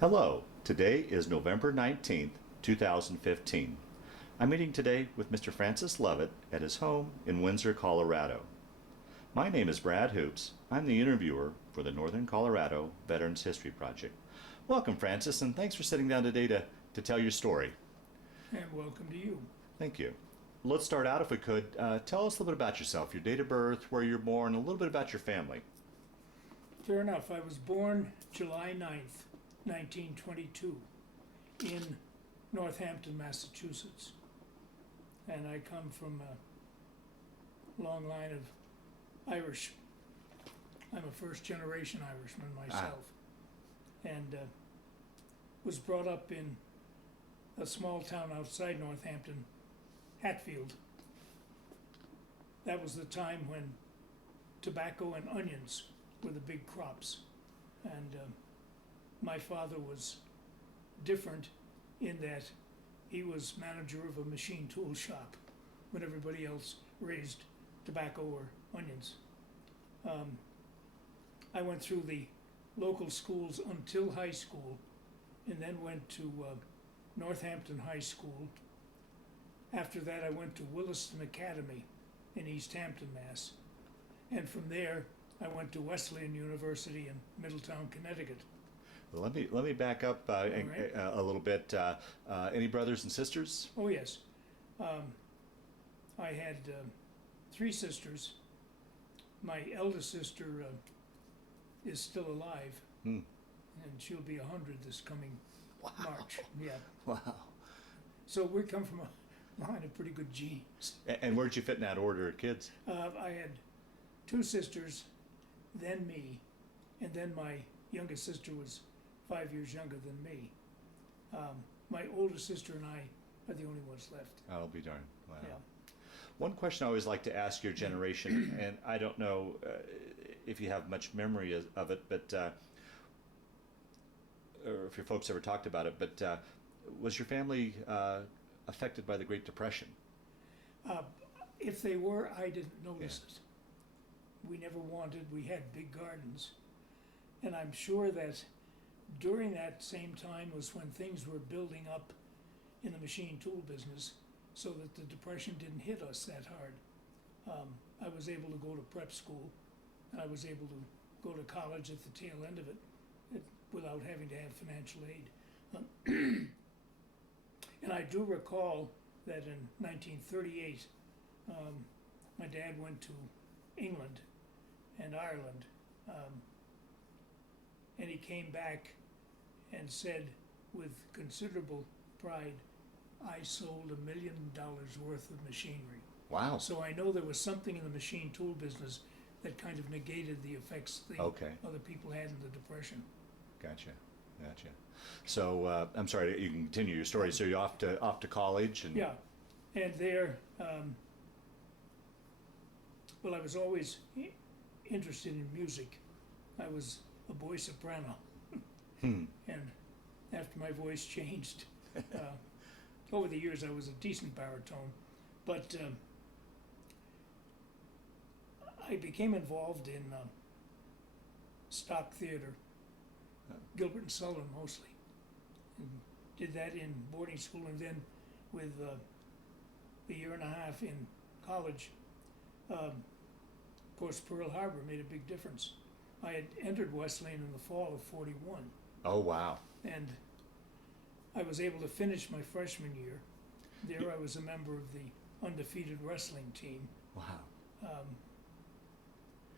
Hello, today is November 19th, 2015. I'm meeting today with Mr. Francis Lovett at his home in Windsor, Colorado. My name is Brad Hoops. I'm the interviewer for the Northern Colorado Veterans History Project. Welcome, Francis, and thanks for sitting down today to tell your story. And welcome to you. Thank you. Let's start out, if we could. Tell us a little bit about yourself, your date of birth, where you're born, a little bit about your family. Fair enough. I was born July 9th, 1922, in Northampton, Massachusetts. And I come from a long line of Irish. I'm a first-generation Irishman myself. And was brought up in a small town outside Northampton, Hatfield. That was the time when tobacco and onions were the big crops. And my father was different in that he was manager of a machine tool shop when everybody else raised tobacco or onions. I went through the local schools until high school and then went to Northampton High School. After that, I went to Williston Academy in East Hampton, Mass. And from there, I went to Wesleyan University in Middletown, Connecticut. Well, let me back up Right. a little bit. Any brothers and sisters? Oh, yes. I had three sisters. My eldest sister is still alive, Hmm. and she'll be 100 this coming March. Yeah. Wow. So we come from a line of pretty good genes. And where'd you fit in that order of kids? I had two sisters, then me, and then my youngest sister was 5 years younger than me. My oldest sister and I are the only ones left. I'll be darned. Wow. Yeah. One question I always like to ask your generation, and I don't know if you have much memory of it, but or if your folks ever talked about it, but was your family affected by the Great Depression? If they were, I didn't notice it. We never wanted, we had big gardens. And I'm sure that during that same time was when things were building up in the machine tool business so that the Depression didn't hit us that hard. I was able to go to prep school, and I was able to go to college at the tail end of it without having to have financial aid. And I do recall that in 1938, my dad went to England and Ireland, and he came back and said with considerable pride, I sold $1 million worth of machinery. Wow. So I know there was something in the machine tool business that kind of negated the effects the other people had in the Depression. Gotcha. So I'm sorry, you can continue your story. So you're off to college, and Yeah, and there, well, I was always interested in music. I was a boy soprano, and after my voice changed, over the years I was a decent baritone, but I became involved in stock theater, Gilbert and Sullivan mostly, and did that in boarding school, and then with a year and a half in college. Of course, Pearl Harbor made a big difference. I had entered Wesleyan in the fall of '41. Oh, wow. And I was able to finish my freshman year. There I was a member of the undefeated wrestling team. Wow.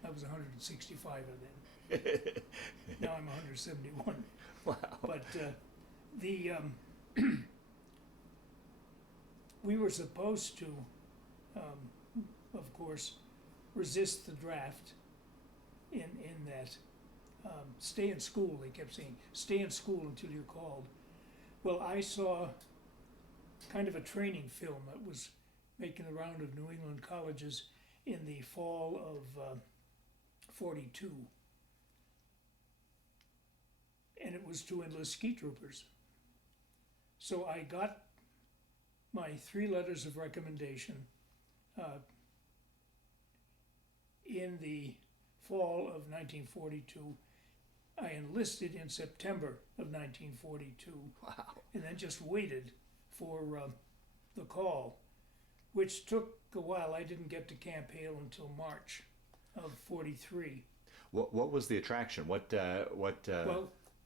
I was 165 then. Now I'm 171. Wow. But we were supposed to, of course, resist the draft in that stay in school, they kept saying, stay in school until you're called. Well, I saw kind of a training film that was making the round of New England colleges in the fall of '42. And it was to enlist ski troopers. So I got my 3 letters of recommendation in the fall of 1942. I enlisted in September of 1942, Wow. and then just waited for the call, which took a while. I didn't get to Camp Hale until March of 43. What was the attraction? Well,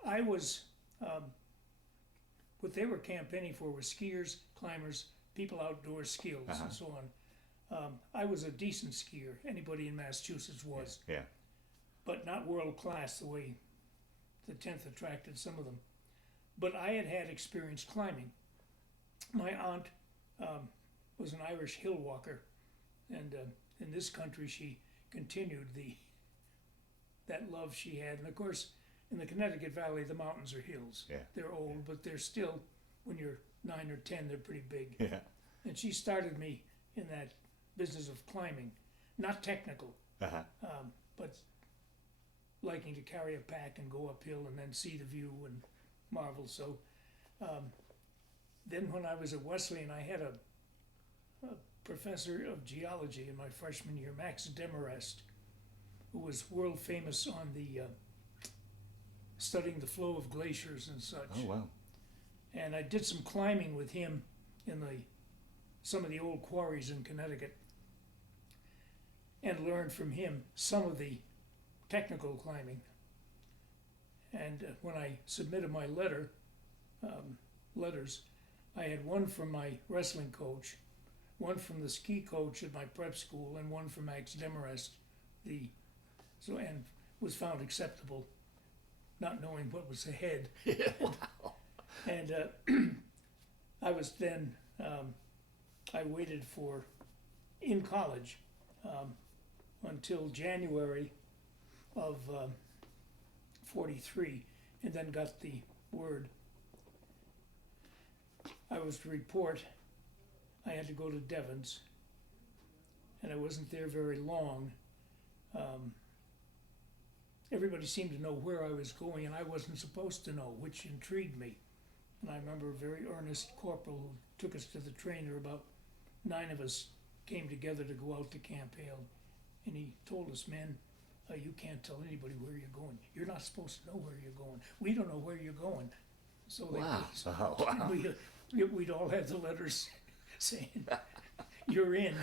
I was, what they were campaigning for was skiers, climbers, people outdoors skills and so on. I was a decent skier. Anybody in Massachusetts was. Yeah. But not world class the way the 10th attracted some of them. But I had had experience climbing. My aunt was an Irish hill walker, and in this country she continued that love she had. And of course, in the Connecticut Valley, the mountains are hills. Yeah. They're old, but they're still, when you're 9 or 10, they're pretty big. Yeah. And she started me in that business of climbing, not technical, but liking to carry a pack and go uphill and then see the view and marvel. So then when I was at Wesleyan, I had a professor of geology in my freshman year, Max Demarest, who was world famous on the studying the flow of glaciers and such. Oh, wow. And I did some climbing with him in some of the old quarries in Connecticut, and learned from him some of the technical climbing. And when I submitted my letters, I had one from my wrestling coach, one from the ski coach at my prep school, and one from Max Demarest, and was found acceptable, not knowing what was ahead. Wow. And I was then, I waited in college until January of 43, and then got the word. I was to report. I had to go to Devon's, and I wasn't there very long. Everybody seemed to know where I was going, and I wasn't supposed to know, which intrigued me. And I remember a very earnest corporal who took us to the trainer. About 9 of us came together to go out to Camp Hale, and he told us, "Men, you can't tell anybody where you're going. You're not supposed to know where you're going. We don't know where you're going." So they Wow. put us, Oh, wow. we'd all have the letters saying, "You're in."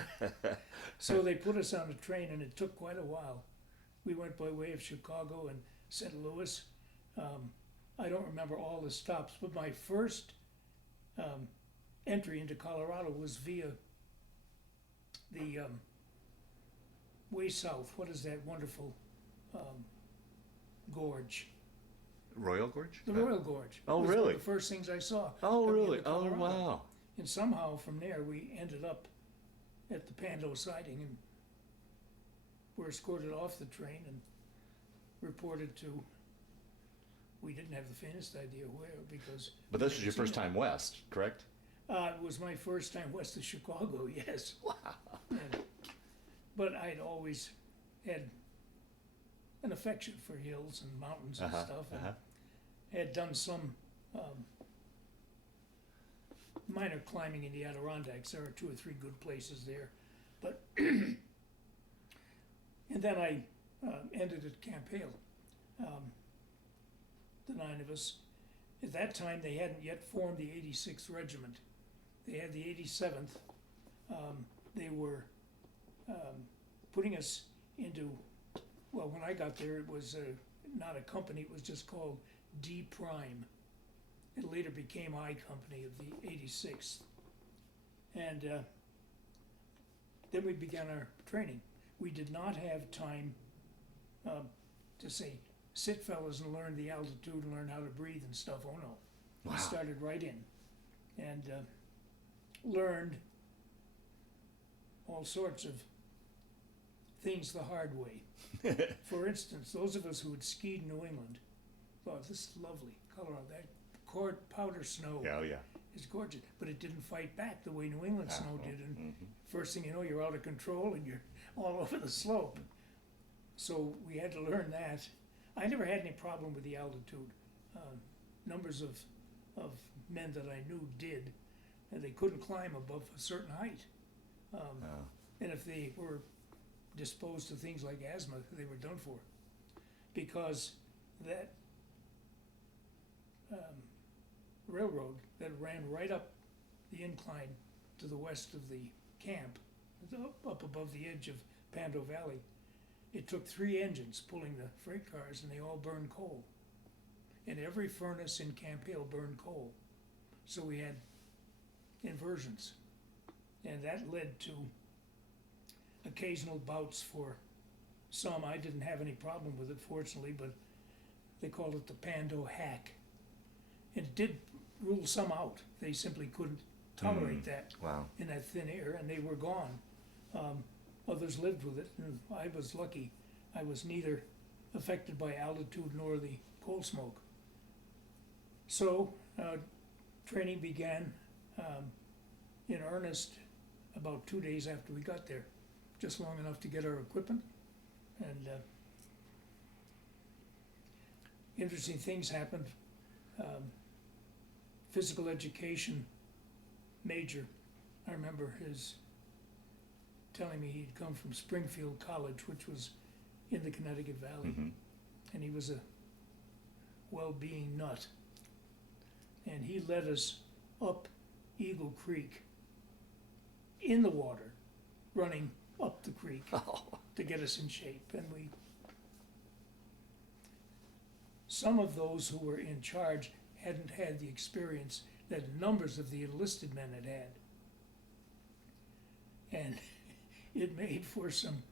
So they put us on a train, and it took quite a while. We went by way of Chicago and St. Louis. I don't remember all the stops, but my first entry into Colorado was via the way south. What is that wonderful gorge? Royal Gorge? The Royal Gorge. Oh, was one really? of the first things I saw. Oh, coming really? into Oh, Colorado. wow. And somehow from there we ended up at the Pando siding and were escorted off the train and reported to, we didn't have the faintest idea where, because But this was your first time west, correct? it was my first time west of Chicago, yes. Wow. And, but I'd always had an affection for hills and mountains and stuff, and had done some minor climbing in the Adirondacks. There are 2 or 3 good places there, but and then I ended at Camp Hale. The 9 of us. At that time, they hadn't yet formed the 86th Regiment. They had the 87th. They were putting us into, well, when I got there, it was not a company, it was just called D Prime. It later became I Company of the 86th. And then we began our training. We did not have time to say, "Sit, fellas, and learn the altitude and learn how to breathe and stuff." Oh, no. Wow. We started right in and learned all sorts of things the hard way. For instance, those of us who had skied New England thought, "This is lovely, Colorado. That powder snow Yeah, oh, yeah. is gorgeous," but it didn't fight back the way New England snow did. And first thing you know, you're out of control and you're all over the slope. So we had to learn that. I never had any problem with the altitude. Numbers of men that I knew did, and they couldn't climb above a certain height. And if they were disposed to things like asthma, they were done for. Because that railroad that ran right up the incline to the west of the camp, up above the edge of Pando Valley. It took 3 engines pulling the freight cars, and they all burned coal. And every furnace in Camp Hale burned coal. So we had inversions. And that led to occasional bouts for some. I didn't have any problem with it, fortunately, but they called it the Pando hack. It did rule some out. They simply couldn't tolerate that Wow. in that thin air, and they were gone. Others lived with it, and I was lucky. I was neither affected by altitude nor the coal smoke. So training began in earnest about 2 days after we got there, just long enough to get our equipment. And interesting things happened. Physical education major, I remember his telling me he'd come from Springfield College, which was in the Connecticut Valley, and he was a well-being nut. And he led us up Eagle Creek in the water, running up the creek to get us in shape. And some of those who were in charge hadn't had the experience that numbers of the enlisted men had had. And it made for some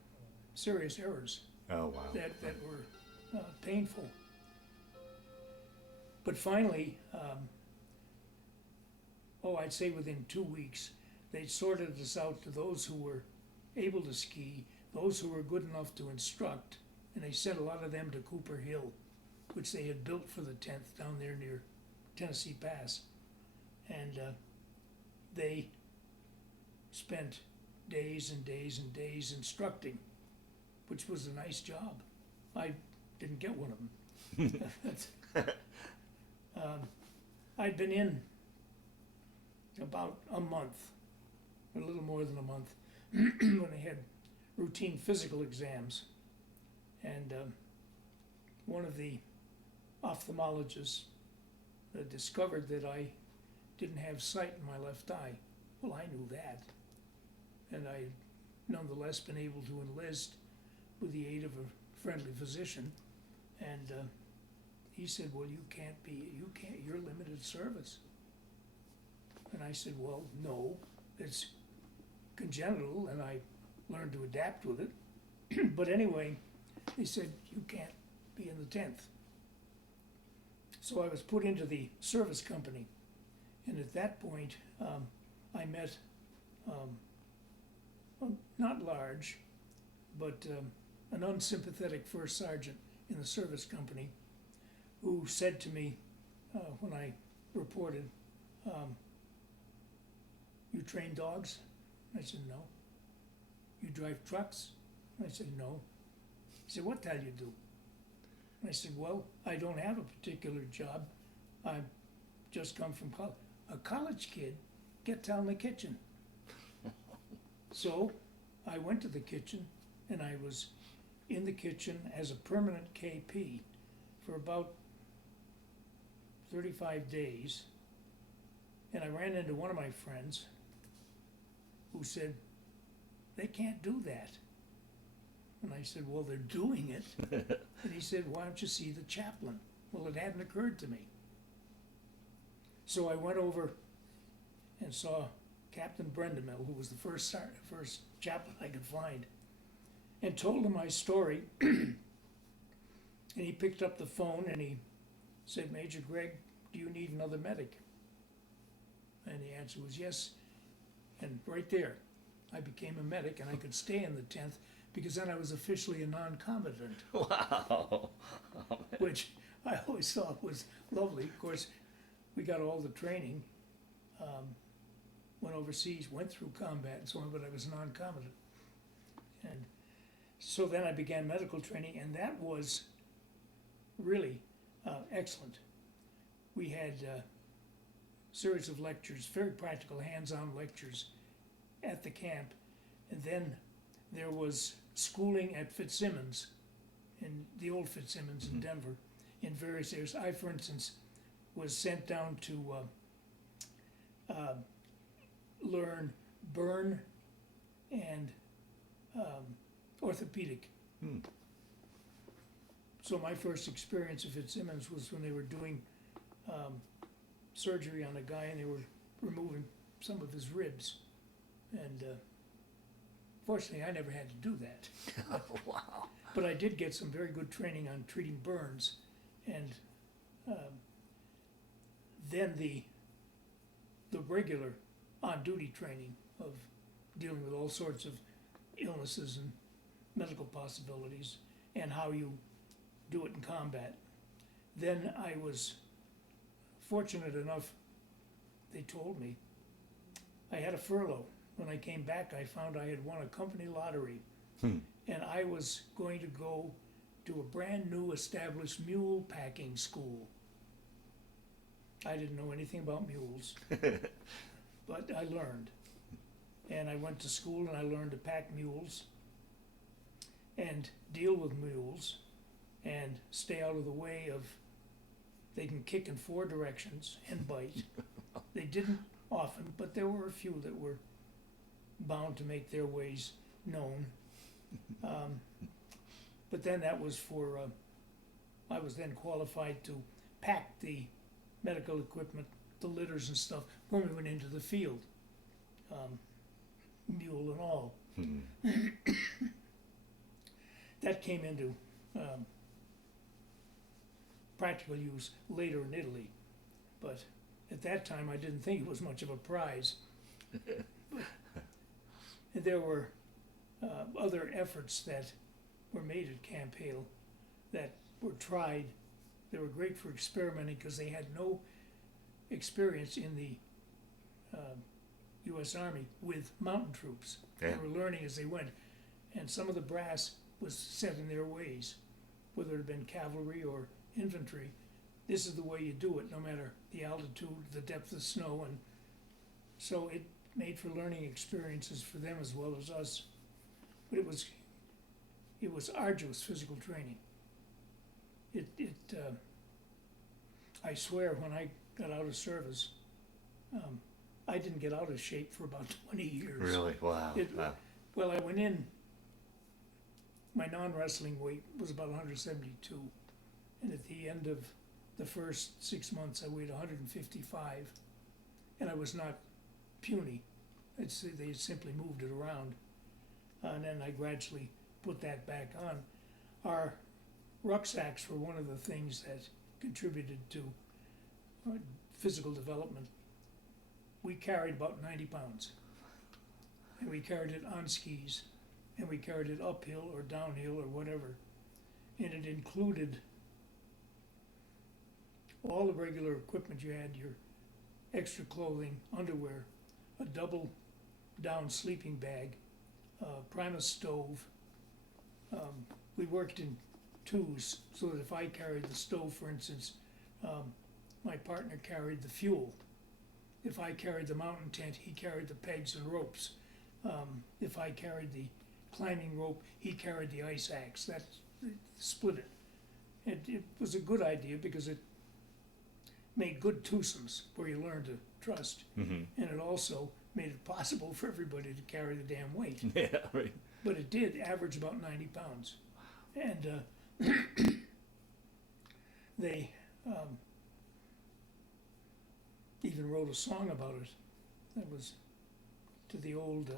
serious errors Oh, wow. that were painful. But finally, I'd say within 2 weeks, they sorted us out to those who were able to ski, those who were good enough to instruct, and they sent a lot of them to Cooper Hill, which they had built for the 10th down there near Tennessee Pass. And they spent days and days and days instructing, which was a nice job. I didn't get one of them. I'd been in about a month, a little more than a month, when they had routine physical exams. And one of the ophthalmologists discovered that I didn't have sight in my left eye. Well, I knew that. And I had nonetheless been able to enlist with the aid of a friendly physician. And he said, well, you're limited service. And I said, well, no, it's congenital, and I learned to adapt with it. But anyway, they said, you can't be in the 10th. So I was put into the service company. And at that point, I met, not large, but an unsympathetic first sergeant in the service company who said to me when I reported, you train dogs? I said, no. You drive trucks? I said, no. He said, what the hell you do? I said, well, I don't have a particular job. I've just come from college. A college kid, get down in the kitchen. So I went to the kitchen, and I was in the kitchen as a permanent KP for about 35 days. And I ran into one of my friends who said, they can't do that. And I said, well, they're doing it. And he said, why don't you see the chaplain? Well, it hadn't occurred to me. So I went over and saw Captain Brendamill, who was the first chaplain I could find, and told him my story. And he picked up the phone and he said, Major Gregg, do you need another medic? And the answer was yes. And right there, I became a medic, and I could stay in the 10th because then I was officially a non-combatant. Wow. Which I always thought was lovely. Of course, we got all the training, went overseas, went through combat and so on, but I was non-combatant. And so then I began medical training, and that was really excellent. We had a series of lectures, very practical, hands-on lectures at the camp, and then there was schooling at Fitzsimmons, in the old Fitzsimmons in Denver, in various areas. I, for instance, was sent down to learn burn and orthopedic. Hmm. So my first experience of Fitzsimmons was when they were doing surgery on a guy and they were removing some of his ribs. And fortunately, I never had to do that. Wow. But I did get some very good training on treating burns. And then the regular on-duty training of dealing with all sorts of illnesses and medical possibilities and how you do it in combat. Then I was fortunate enough, they told me, I had a furlough. When I came back, I found I had won a company lottery. And I was going to go to a brand new established mule packing school. I didn't know anything about mules, but I learned. And I went to school and I learned to pack mules and deal with mules and stay out of the way of, they can kick in 4 directions and bite. They didn't often, but there were a few that were bound to make their ways known. But then that was for, I was then qualified to pack the medical equipment, the litters and stuff, when we went into the field, mule and all. That came into practical use later in Italy, but at that time I didn't think it was much of a prize. And there were other efforts that were made at Camp Hale that were tried. They were great for experimenting because they had no experience in the U.S. Army with mountain troops. Yeah. They were learning as they went. And some of the brass was set in their ways, whether it had been cavalry or infantry. This is the way you do it, no matter the altitude, the depth of snow. And so it made for learning experiences for them as well as us. But it was arduous physical training. I swear when I got out of service, I didn't get out of shape for about 20 years. Really? Wow. Wow. Well, I went in, my non-wrestling weight was about 172. And at the end of the first 6 months, I weighed 155. And I was not puny. They simply moved it around. And then I gradually put that back on. Our rucksacks were one of the things that contributed to physical development. We carried about 90 pounds. And we carried it on skis. And we carried it uphill or downhill or whatever. And it included all the regular equipment you had, your extra clothing, underwear, a double down sleeping bag, Primus stove. We worked in twos, so that if I carried the stove, for instance, my partner carried the fuel. If I carried the mountain tent, he carried the pegs and ropes. If I carried the climbing rope, he carried the ice axe. That split it. It was a good idea because it made good twosomes where you learned to trust. Mm-hmm. And it also made it possible for everybody to carry the damn weight. Yeah, right. But it did average about 90 pounds. And they even wrote a song about it that was to the old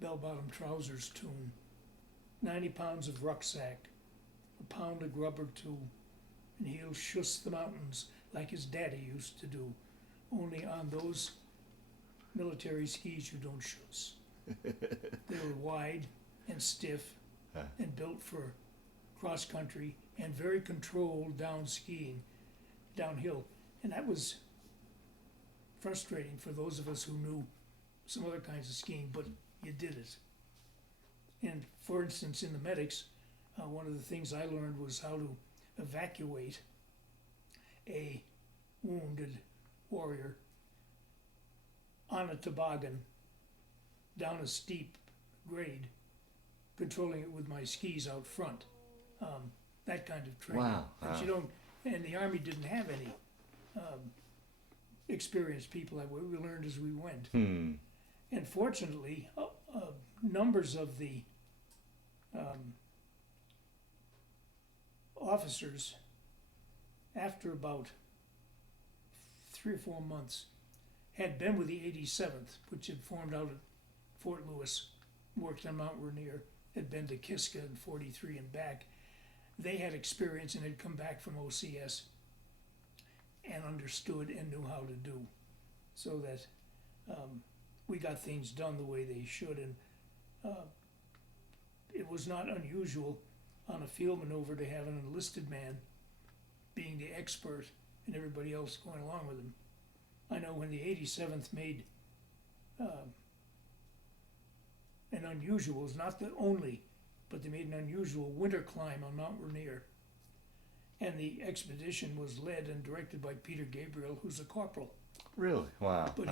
bell-bottom trousers tune. 90 pounds of rucksack, a pound of grub or two, and he'll shuss the mountains like his daddy used to do. Only on those military skis you don't shuss. They were wide and stiff and built for cross-country and very controlled down skiing, downhill. And that was frustrating for those of us who knew some other kinds of skiing, but you did it. And for instance, in the medics, one of the things I learned was how to evacuate a wounded warrior on a toboggan down a steep grade, controlling it with my skis out front. That kind of training. Wow. That And the Army didn't have any experienced people that way. We learned as we went. And fortunately, numbers of the officers, after about 3 or 4 months, had been with the 87th, which had formed out at Fort Lewis, worked on Mount Rainier, had been to Kiska in 43 and back. They had experience and had come back from OCS and understood and knew how to do, so that we got things done the way they should. And it was not unusual on a field maneuver to have an enlisted man being the expert and everybody else going along with him. I know when the 87th made an unusual, it's not the only, but they made an unusual winter climb on Mount Rainier. And the expedition was led and directed by Peter Gabriel, who's a corporal. Really? Wow. But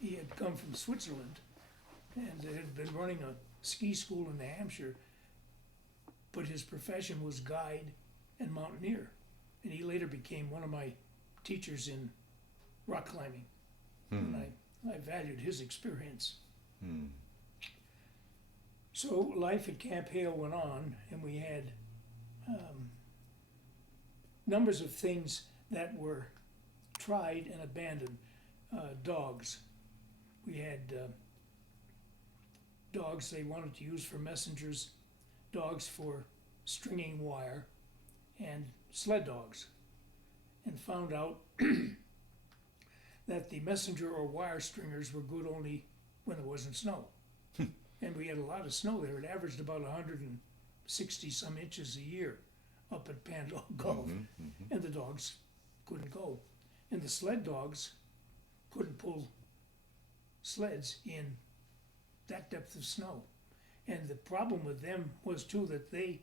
he had come from Switzerland and had been running a ski school in New Hampshire, but his profession was guide and mountaineer. And he later became one of my teachers in rock climbing. And I valued his experience. So life at Camp Hale went on, and we had numbers of things that were tried and abandoned. Dogs. We had dogs they wanted to use for messengers, dogs for stringing wire, and sled dogs. And found out that the messenger or wire stringers were good only when there wasn't snow. And we had a lot of snow there. It averaged about 160 some inches a year up at Pandog Gulf. And the dogs couldn't go. And the sled dogs couldn't pull sleds in that depth of snow. And the problem with them was too that they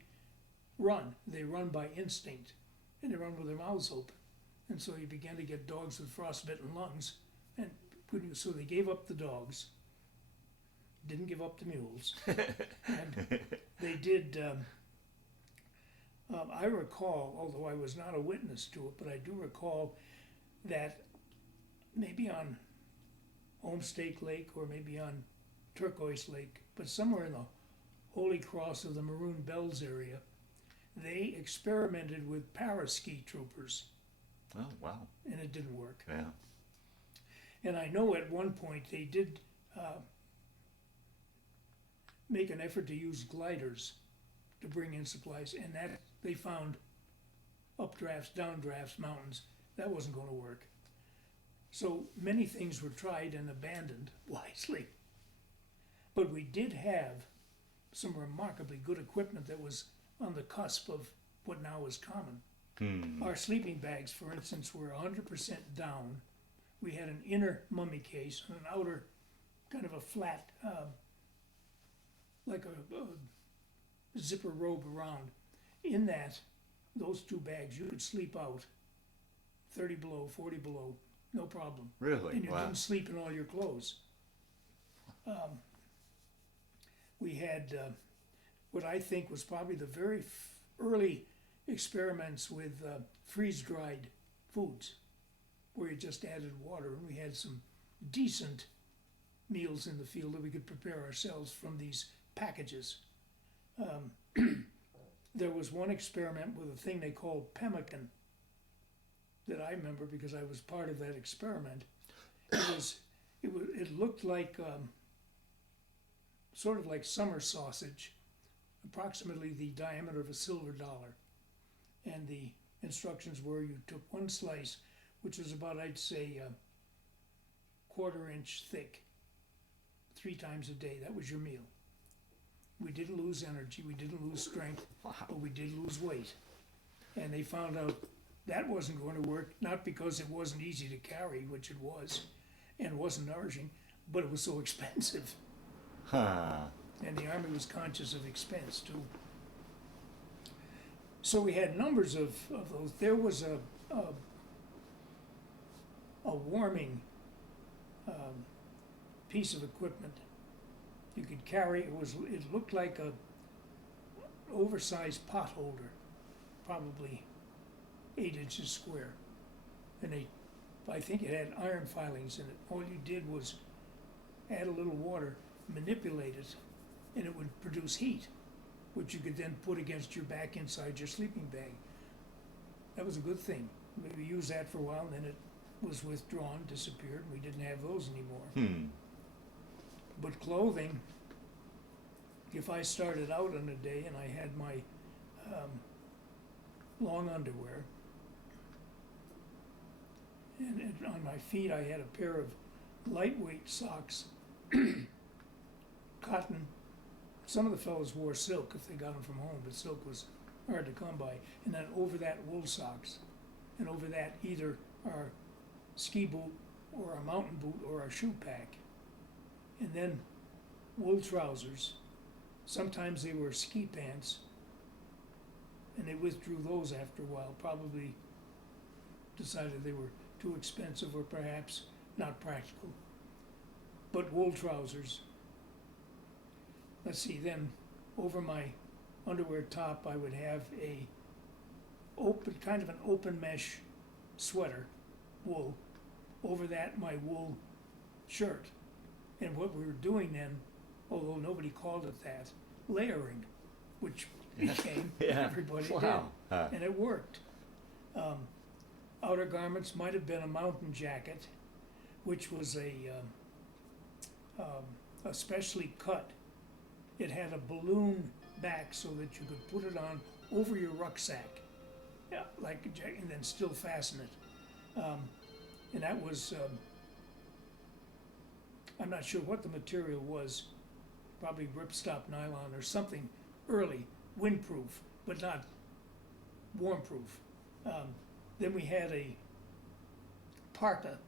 run by instinct, and they run with their mouths open. And so you began to get dogs with frostbitten lungs, and so they gave up the dogs, didn't give up the mules, and they did. I recall, although I was not a witness to it, but I do recall that maybe on Homestake Lake or maybe on Turquoise Lake, but somewhere in the Holy Cross of the Maroon Bells area, they experimented with paraski troopers. Oh, wow. And it didn't work. Yeah. And I know at one point they did make an effort to use gliders to bring in supplies, and that they found updrafts, downdrafts, mountains. That wasn't going to work. So many things were tried and abandoned wisely. But we did have some remarkably good equipment that was on the cusp of what now is common. Our sleeping bags, for instance, were 100% down. We had an inner mummy case and an outer kind of a flat, like a zipper robe around. In that, those two bags, you could sleep out 30 below, 40 below, no problem. Really? And you Wow. didn't sleep in all your clothes. We had what I think was probably the very early experiments with freeze-dried foods, where you just added water, and we had some decent meals in the field that we could prepare ourselves from these packages. There was one experiment with a thing they called pemmican that I remember because I was part of that experiment. It looked like sort of like summer sausage, approximately the diameter of a silver dollar. And the instructions were you took one slice, which was about, I'd say, a quarter-inch thick, 3 times a day. That was your meal. We didn't lose energy, we didn't lose strength, but we did lose weight. And they found out that wasn't going to work, not because it wasn't easy to carry, which it was, and wasn't nourishing, but it was so expensive. And the Army was conscious of expense too. So we had numbers of those. There was a warming piece of equipment you could carry. It looked like a oversized pot holder, probably 8 inches square. And I think it had iron filings in it. All you did was add a little water, manipulate it, and it would produce heat, which you could then put against your back inside your sleeping bag. That was a good thing. We used that for a while, and then it was withdrawn, disappeared. We didn't have those anymore. But clothing, if I started out on a day and I had my long underwear, and on my feet I had a pair of lightweight socks, cotton. Some of the fellows wore silk if they got them from home, but silk was hard to come by. And then over that, wool socks. And over that, either our ski boot or our mountain boot or our shoe pack. And then wool trousers. Sometimes they were ski pants, and they withdrew those after a while, probably decided they were too expensive or perhaps not practical. But wool trousers. Let's see, then over my underwear top I would have a kind of an open mesh sweater, wool. Over that my wool shirt. And what we were doing then, although nobody called it that, layering, which became everybody did. And it worked. Outer garments might have been a mountain jacket, which was a specially cut. It had a balloon back so that you could put it on over your rucksack, like a jacket, and then still fasten it. And that was, I'm not sure what the material was, probably ripstop nylon or something early, windproof, but not warmproof. Then we had a parka,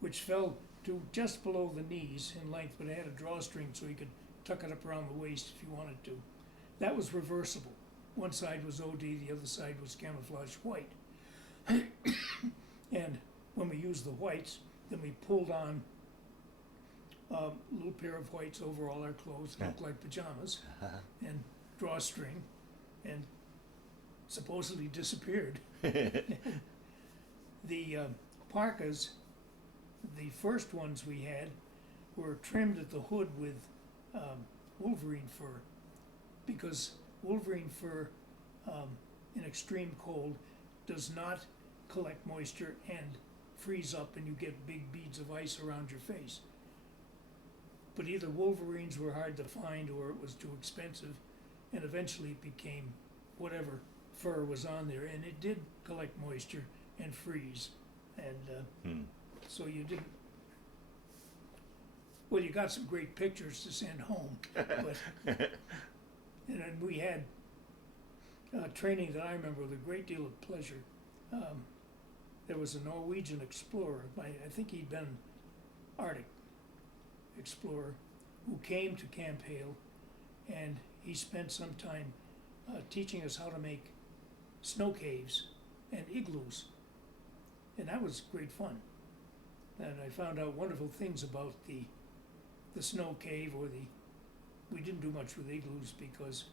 which fell to just below the knees in length, but it had a drawstring so you could tuck it up around the waist if you wanted to. That was reversible. One side was OD, the other side was camouflage white. And when we used the whites, then we pulled on a little pair of whites over all our clothes, looked like pajamas, and drawstring, and supposedly disappeared. The parkas, the first ones we had, were trimmed at the hood with wolverine fur, because wolverine fur in extreme cold does not collect moisture and freeze up and you get big beads of ice around your face. But either wolverines were hard to find or it was too expensive, and eventually it became whatever fur was on there, and it did collect moisture and freeze. And so you didn't, well, you got some great pictures to send home, but and then we had training that I remember with a great deal of pleasure. There was a Norwegian explorer, I think he'd been Arctic explorer, who came to Camp Hale, and he spent some time teaching us how to make snow caves and igloos, and that was great fun. And I found out wonderful things about the snow cave, or we didn't do much with igloos because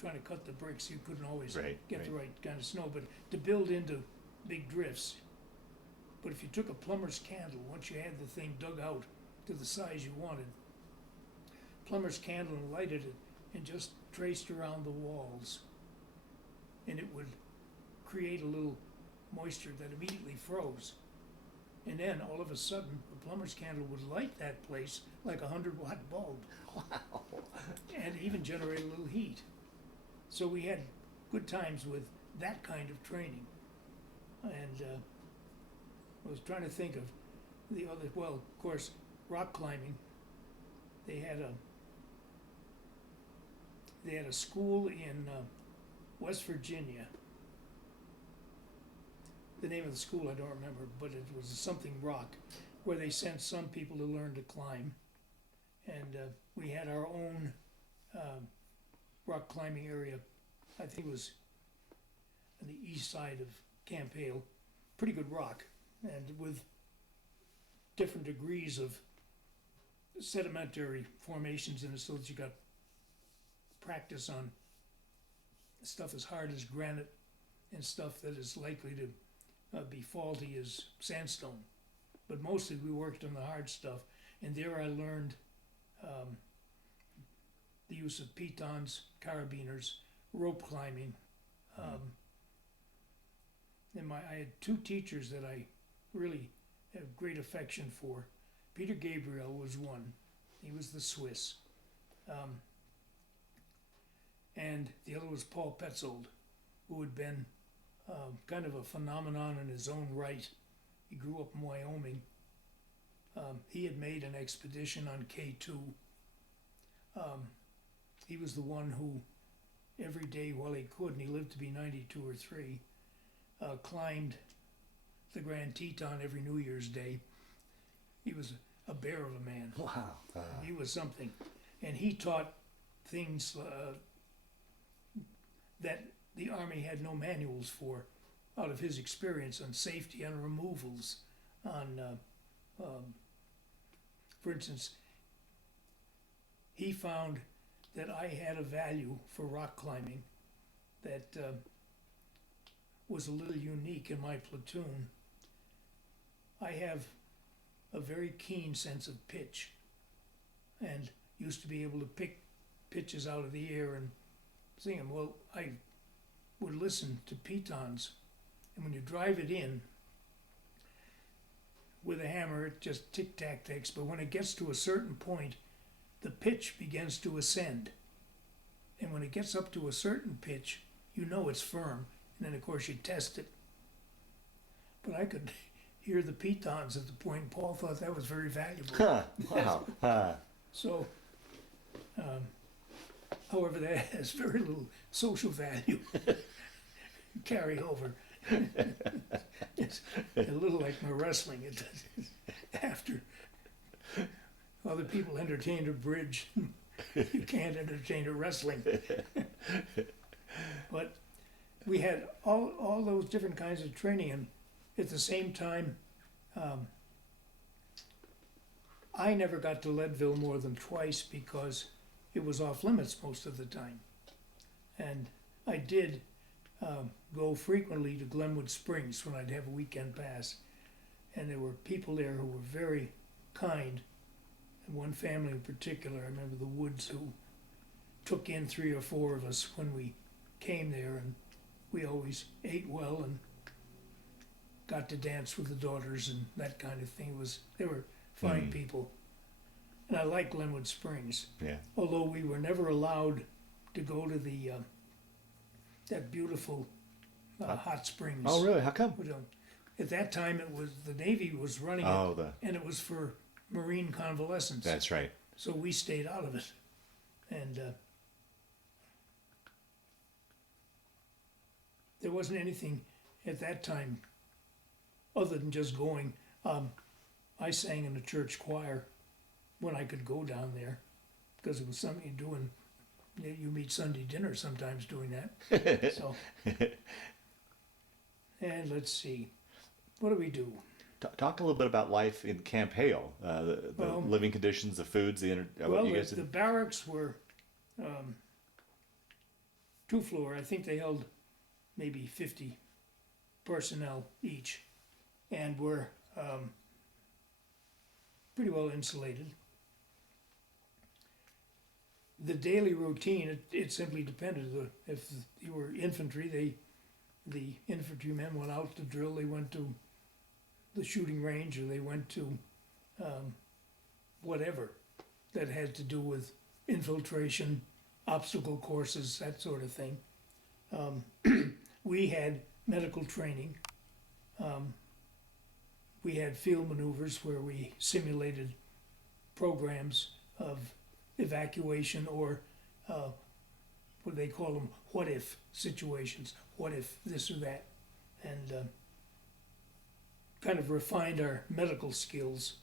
trying to cut the bricks, you couldn't always get the right kind of snow, but to build into big drifts. But if you took a plumber's candle, once you had the thing dug out to the size you wanted, plumber's candle, and lighted it and just traced around the walls, and it would create a little moisture that immediately froze. And then all of a sudden the plumber's candle would light that place like a 100-watt bulb. Wow. And even generate a little heat. So we had good times with that kind of training. And I was trying to think of the other, well, of course, rock climbing. They had a school in West Virginia. The name of the school I don't remember, but it was something rock, where they sent some people to learn to climb. And we had our own rock climbing area. I think it was on the east side of Camp Hale. Pretty good rock, and with different degrees of sedimentary formations in it, so that you got practice on stuff as hard as granite and stuff that is likely to be faulty as sandstone. But mostly we worked on the hard stuff, and there I learned the use of pitons, carabiners, rope climbing. And I had two teachers that I really have great affection for. Peter Gabriel was one. He was the Swiss. And the other was Paul Petzold, who had been kind of a phenomenon in his own right. He grew up in Wyoming. He had made an expedition on K2. He was the one who, every day while he could, and he lived to be 92 or 3, climbed the Grand Teton every New Year's Day. He was a bear of a man. Wow. He was something. And he taught things that the Army had no manuals for, out of his experience on safety, on removals, on, for instance, he found that I had a value for rock climbing that was a little unique in my platoon. I have a very keen sense of pitch and used to be able to pick pitches out of the air and sing them. Well, I would listen to pitons, and when you drive it in with a hammer, it just tic-tac-ticks, but when it gets to a certain point, the pitch begins to ascend. And when it gets up to a certain pitch, you know it's firm, and then of course you test it. But I could hear the pitons at the point. Paul thought that was very valuable. Wow. So, however, that has very little social value. Carry over. It's a little like my wrestling. After other people entertained a bridge, you can't entertain a wrestling. But we had all those different kinds of training, and at the same time, I never got to Leadville more than twice because it was off limits most of the time. And I did go frequently to Glenwood Springs when I'd have a weekend pass. And there were people there who were very kind. And one family in particular, I remember the Woods, who took in 3 or 4 of us when we came there, and we always ate well and got to dance with the daughters and that kind of thing. They were fine people. And I like Glenwood Springs. Yeah. Although we were never allowed to go to the that beautiful hot springs. Oh, really? How come? At that time, it was the Navy was running it, and it was for Marine convalescents. That's right. So we stayed out of it, and there wasn't anything at that time other than just going. I sang in the church choir when I could go down there, because it was something you do, and you meet Sunday dinner sometimes doing that. So, and let's see, what do we do? Talk a little bit about life in Camp Hale, the living conditions, the foods, the barracks were 2-floor. I think they held maybe 50 personnel each, and were pretty well insulated. The daily routine, it simply depended. If you were infantry, the infantrymen went out to drill. They went to the shooting range, or they went to whatever that had to do with infiltration, obstacle courses, that sort of thing. We had medical training. We had field maneuvers where we simulated programs of evacuation, or what they call them, what if situations, what if this or that, and kind of refined our medical skills.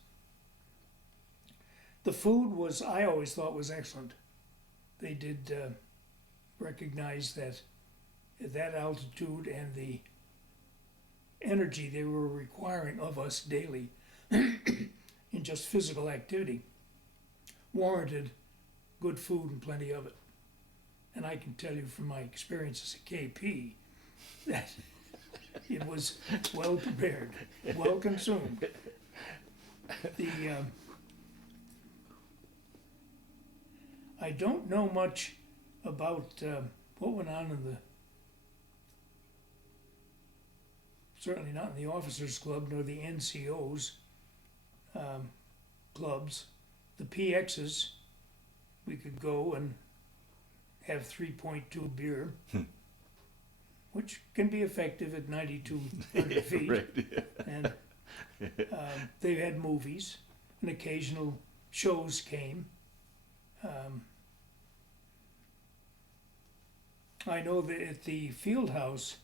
The food was, I always thought, was excellent. They did recognize that at that altitude and the energy they were requiring of us daily in just physical activity warranted good food and plenty of it. And I can tell you from my experiences at KP that it was well prepared, well consumed. I don't know much about what went on in certainly not in the Officers Club nor the NCOs clubs. The PXs, we could go and have 3.2 beer, which can be effective at 9,200 feet. Right, yeah. And they had movies, and occasional shows came. I know that at the field house,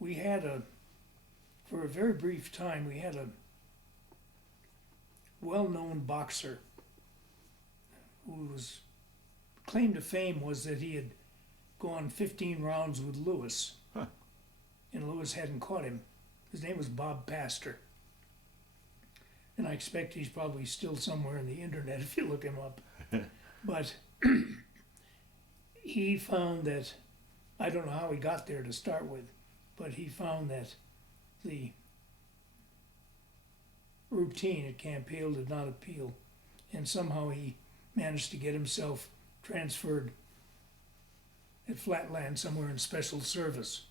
we had for a very brief time, we had a well-known boxer who was, claim to fame was that he had gone 15 rounds with Lewis. Huh. And Lewis hadn't caught him. His name was Bob Pastor. And I expect he's probably still somewhere in the internet if you look him up. But he found that, I don't know how he got there to start with, but he found that the routine at Camp Hale did not appeal. And somehow he managed to get himself transferred at Flatland somewhere in special service.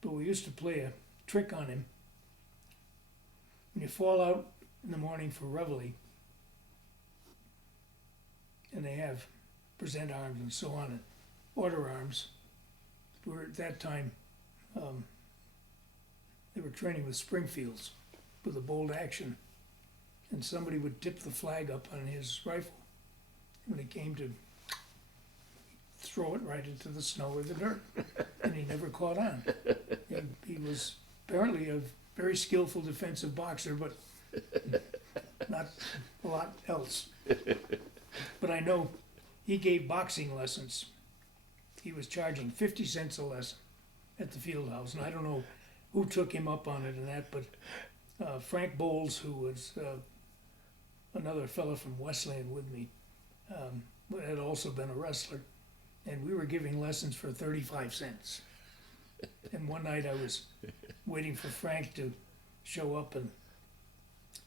But we used to play a trick on him. When you fall out in the morning for reveille, and they have present arms and so on, and order arms, were at that time, they were training with Springfields with a bold action, and somebody would tip the flag up on his rifle. When it came to throw it right into the snow or the dirt, and he never caught on. He was apparently a very skillful defensive boxer, but not a lot else. But I know he gave boxing lessons. He was charging 50 cents a lesson at the field house, and I don't know who took him up on it and that, but Frank Bowles, who was another fellow from Westland with me, had also been a wrestler, and we were giving lessons for 35 cents. And one night I was waiting for Frank to show up, and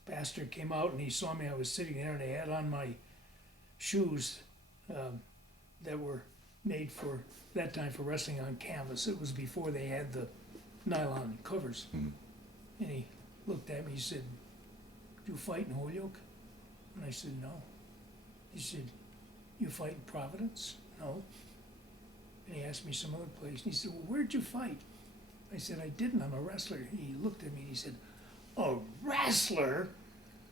Pastor came out and he saw me. I was sitting there, and I had on my shoes that were made for that time for wrestling on canvas. It was before they had the nylon covers. And he looked at me, he said, "You fight in Holyoke?" And I said, "No." He said, "You fight in Providence?" "No." And he asked me some other place, and he said, "Well, where'd you fight?" I said, "I didn't, I'm a wrestler." He looked at me and he said, "A wrestler?"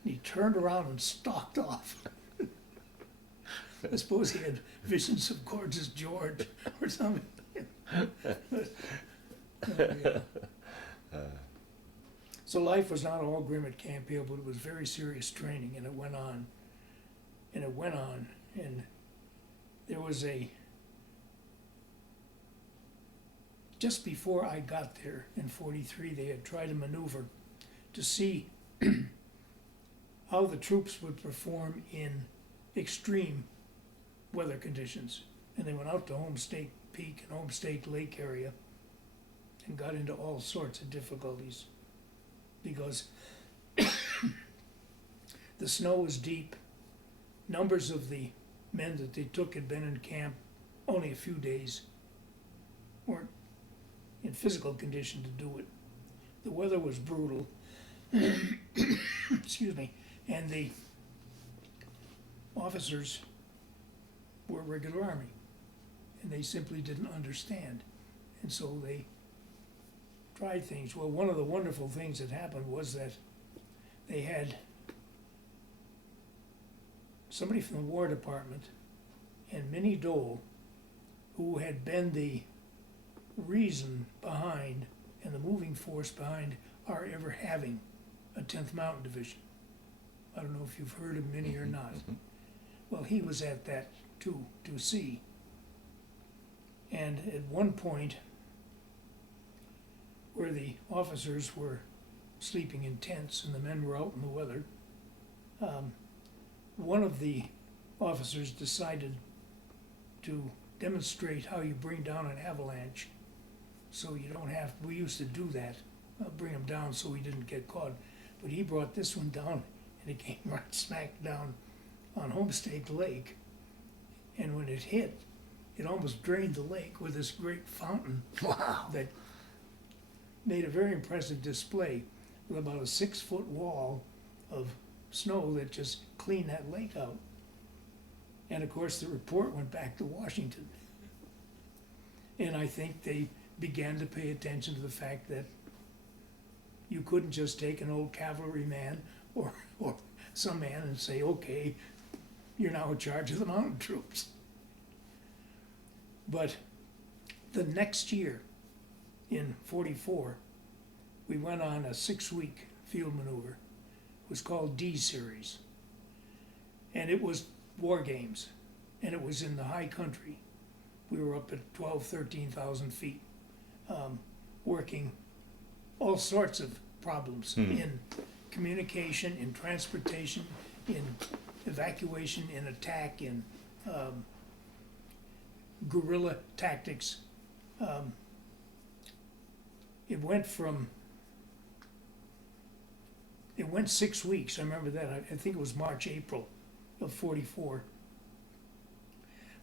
And he turned around and stalked off. I suppose he had visions of Gorgeous George or something. Yeah. So life was not all grim at Camp Hale, but it was very serious training, and it went on, and it went on, and there was just before I got there in 43, they had tried a maneuver to see how the troops would perform in extreme weather conditions. And they went out to Homestake Peak and Homestake Lake area and got into all sorts of difficulties because the snow was deep. Numbers of the men that they took had been in camp only a few days, weren't in physical condition to do it. The weather was brutal. Excuse me. And the officers were regular Army, and they simply didn't understand. And so they tried things. Well, one of the wonderful things that happened was that they had somebody from the War Department and Minnie Dole, who had been the reason behind and the moving force behind our ever having a 10th Mountain Division. I don't know if you've heard of Minnie or not. Well, he was at that too, to see. And at one point, where the officers were sleeping in tents and the men were out in the weather, one of the officers decided to demonstrate how you bring down an avalanche so you don't have, we used to do that, bring them down so we didn't get caught. But he brought this one down, and it came right smack down on Homestake Lake. And when it hit, it almost drained the lake with this great fountain Wow. that made a very impressive display with about a 6-foot wall of snow that just cleaned that lake out. And of course, the report went back to Washington. And I think they began to pay attention to the fact that you couldn't just take an old cavalryman or some man and say, okay, you're now in charge of the mountain troops. But the next year, in '44, we went on a 6-week field maneuver. It was called D Series. And it was war games, and it was in the high country. We were up at 13,000 feet, working all sorts of problems in communication, in transportation, in evacuation, in attack, in guerrilla tactics. It went 6 weeks. I remember that. I think it was March, April of '44.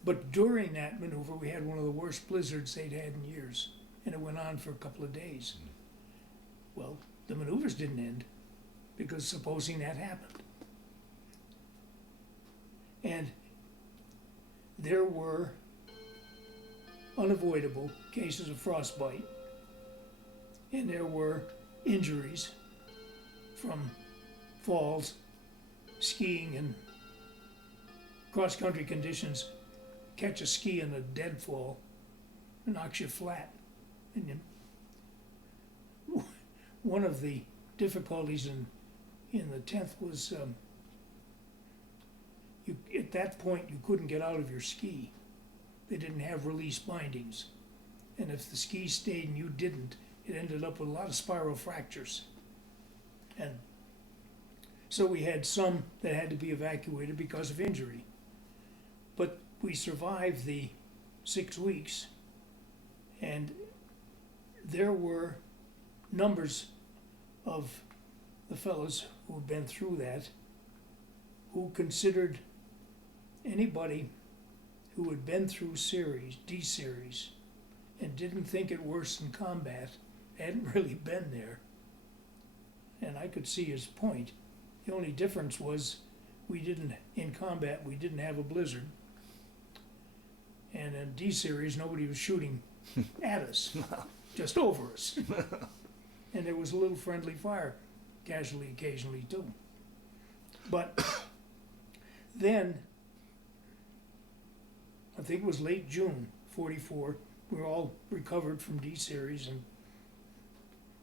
But during that maneuver, we had one of the worst blizzards they'd had in years, and it went on for a couple of days. Well, the maneuvers didn't end, because supposing that happened. And there were unavoidable cases of frostbite, and there were injuries from falls, skiing, and cross-country conditions. Catch a ski in a deadfall, it knocks you flat. And one of the difficulties in the 10th was at that point you couldn't get out of your ski. They didn't have release bindings. And if the ski stayed and you didn't, it ended up with a lot of spiral fractures. And so we had some that had to be evacuated because of injury. But we survived the 6 weeks, and there were numbers of the fellows who had been through that who considered anybody who had been through D series, and didn't think it worse than combat, hadn't really been there. And I could see his point. The only difference was in combat, we didn't have a blizzard. And in D series, nobody was shooting at us, just over us. And there was a little friendly fire casualty occasionally too. But then, I think it was late June '44, we were all recovered from D series and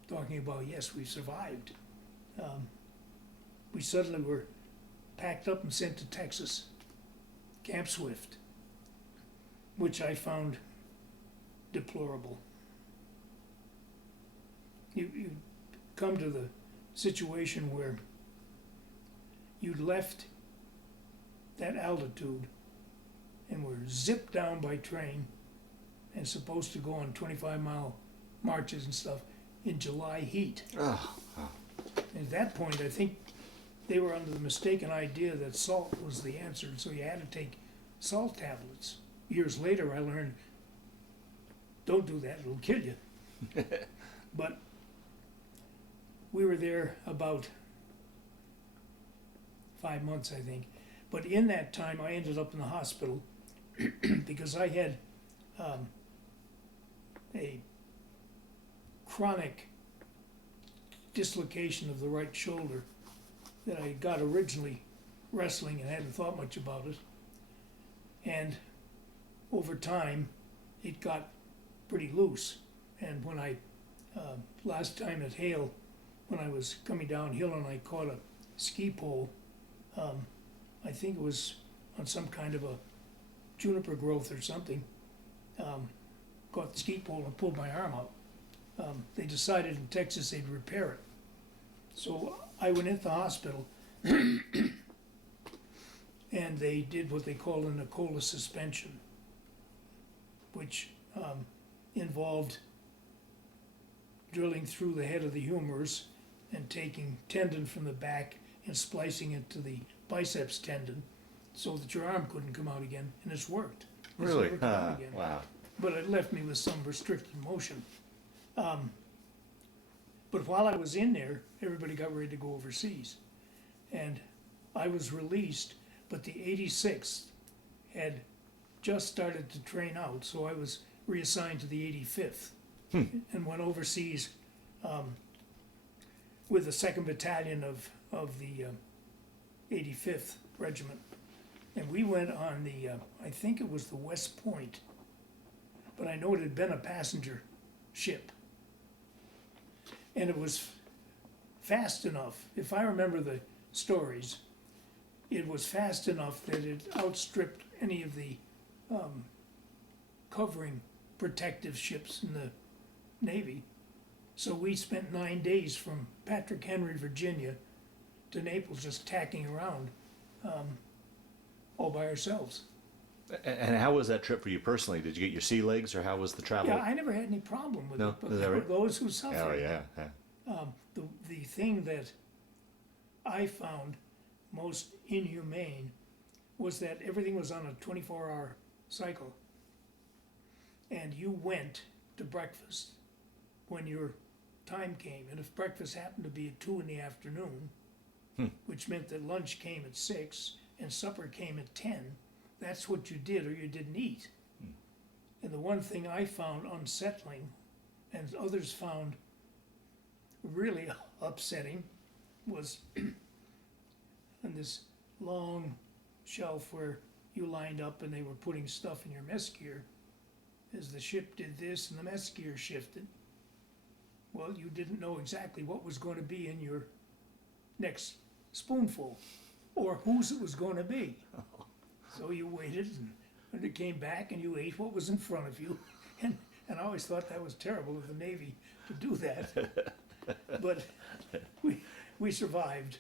talking about, yes, we survived. We suddenly were packed up and sent to Texas, Camp Swift, which I found deplorable. You come to the situation where you'd left that altitude and were zipped down by train and supposed to go on 25-mile marches and stuff in July heat. Oh. At that point, I think they were under the mistaken idea that salt was the answer, so you had to take salt tablets. Years later, I learned, don't do that, it'll kill you. But we were there about 5 months, I think. But in that time, I ended up in the hospital because I had a chronic dislocation of the right shoulder that I got originally wrestling and hadn't thought much about it. And over time, it got pretty loose. And when I, last time at Hale, when I was coming downhill and I caught a ski pole, I think it was on some kind of a juniper growth or something, caught the ski pole and pulled my arm out. They decided in Texas they'd repair it. So I went into the hospital and they did what they call a Nicola suspension, which involved drilling through the head of the humerus and taking tendon from the back and splicing it to the biceps tendon so that your arm couldn't come out again, and it's worked. It's Really? never come out again. Wow. But it left me with some restricted motion. But while I was in there, everybody got ready to go overseas. And I was released, but the 86th had just started to train out, so I was reassigned to the 85th and went overseas with the 2nd Battalion of the 85th Regiment. And we went on the, I think it was the West Point, but I know it had been a passenger ship. And it was fast enough, if I remember the stories, it was fast enough that it outstripped any of the covering protective ships in the Navy. So we spent 9 days from Patrick Henry, Virginia, to Naples, just tacking around all by ourselves. And how was that trip for you personally? Did you get your sea legs, or how was the travel? Yeah, I never had any problem with No? it, but Is that there were right? those who suffered. Oh, yeah. The thing that I found most inhumane was that everything was on a 24-hour cycle. And you went to breakfast when your time came. And if breakfast happened to be at 2 in the afternoon, which meant that lunch came at 6 and supper came at 10, that's what you did, or you didn't eat. And the one thing I found unsettling, and others found really upsetting, was on this long shelf where you lined up and they were putting stuff in your mess gear. As the ship did this and the mess gear shifted, well, you didn't know exactly what was going to be in your next spoonful or whose it was going to be. So you waited, and it came back and you ate what was in front of you. And I always thought that was terrible of the Navy to do that. But we survived.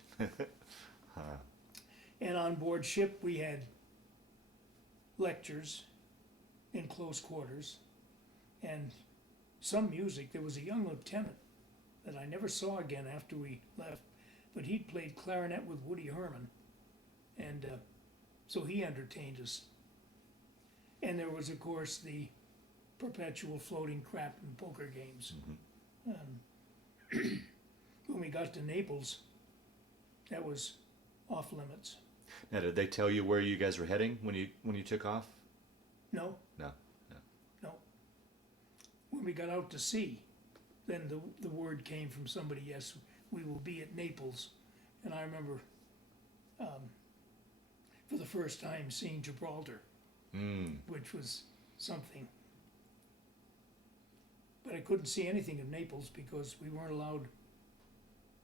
And on board ship we had lectures in close quarters and some music. There was a young lieutenant that I never saw again after we left, but he played clarinet with Woody Herman, and so he entertained us. And there was, of course, the perpetual floating crap and poker games. When we got to Naples, that was off limits. Now, did they tell you where you guys were heading when you took off? No. No. When we got out to sea, then the word came from somebody, yes, we will be at Naples. And I remember for the first time seeing Gibraltar, which was something. But I couldn't see anything of Naples because we weren't allowed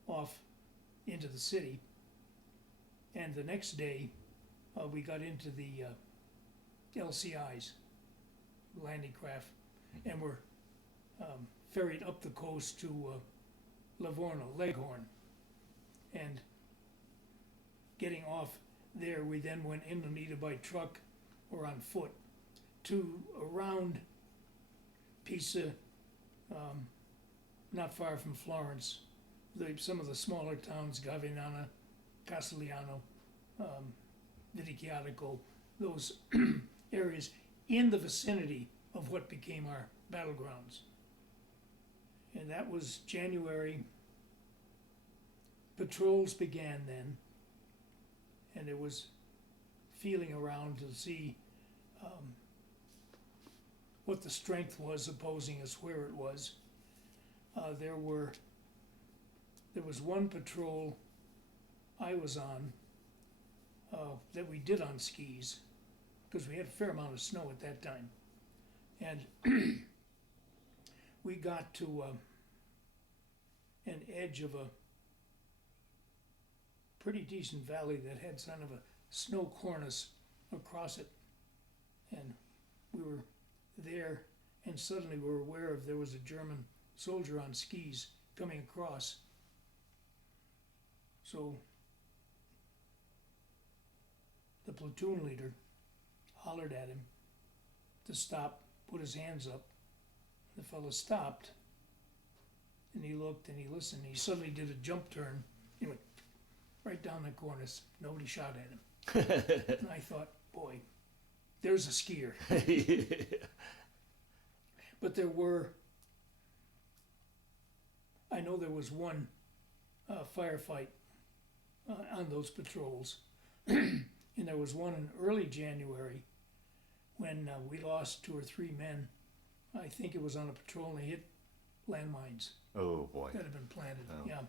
off into the city. And the next day, we got into the LCIs, landing craft, and were ferried up the coast to Livorno, Leghorn. And getting off there, we then went in and either by truck or on foot to a round piece of, not far from Florence, some of the smaller towns, Gavignana, Castigliano, Viticciatico, those areas in the vicinity of what became our battlegrounds. And that was January. Patrols began then, and it was feeling around to see what the strength was opposing us, where it was. There was one patrol I was on that we did on skis, because we had a fair amount of snow at that time. And we got to an edge of a pretty decent valley that had kind of a snow cornice across it. And we were there, and suddenly we were aware of there was a German soldier on skis coming across. So the platoon leader hollered at him to stop, put his hands up. The fellow stopped, And he looked and he listened. He suddenly did a jump turn. He went right down the cornice. Nobody shot at him. And I thought, boy, there's a skier. But I know there was one firefight on those patrols. And there was one in early January when we lost 2 or 3 men. I think it was on a patrol and they hit landmines Oh boy. that had been planted. Oh. Yeah.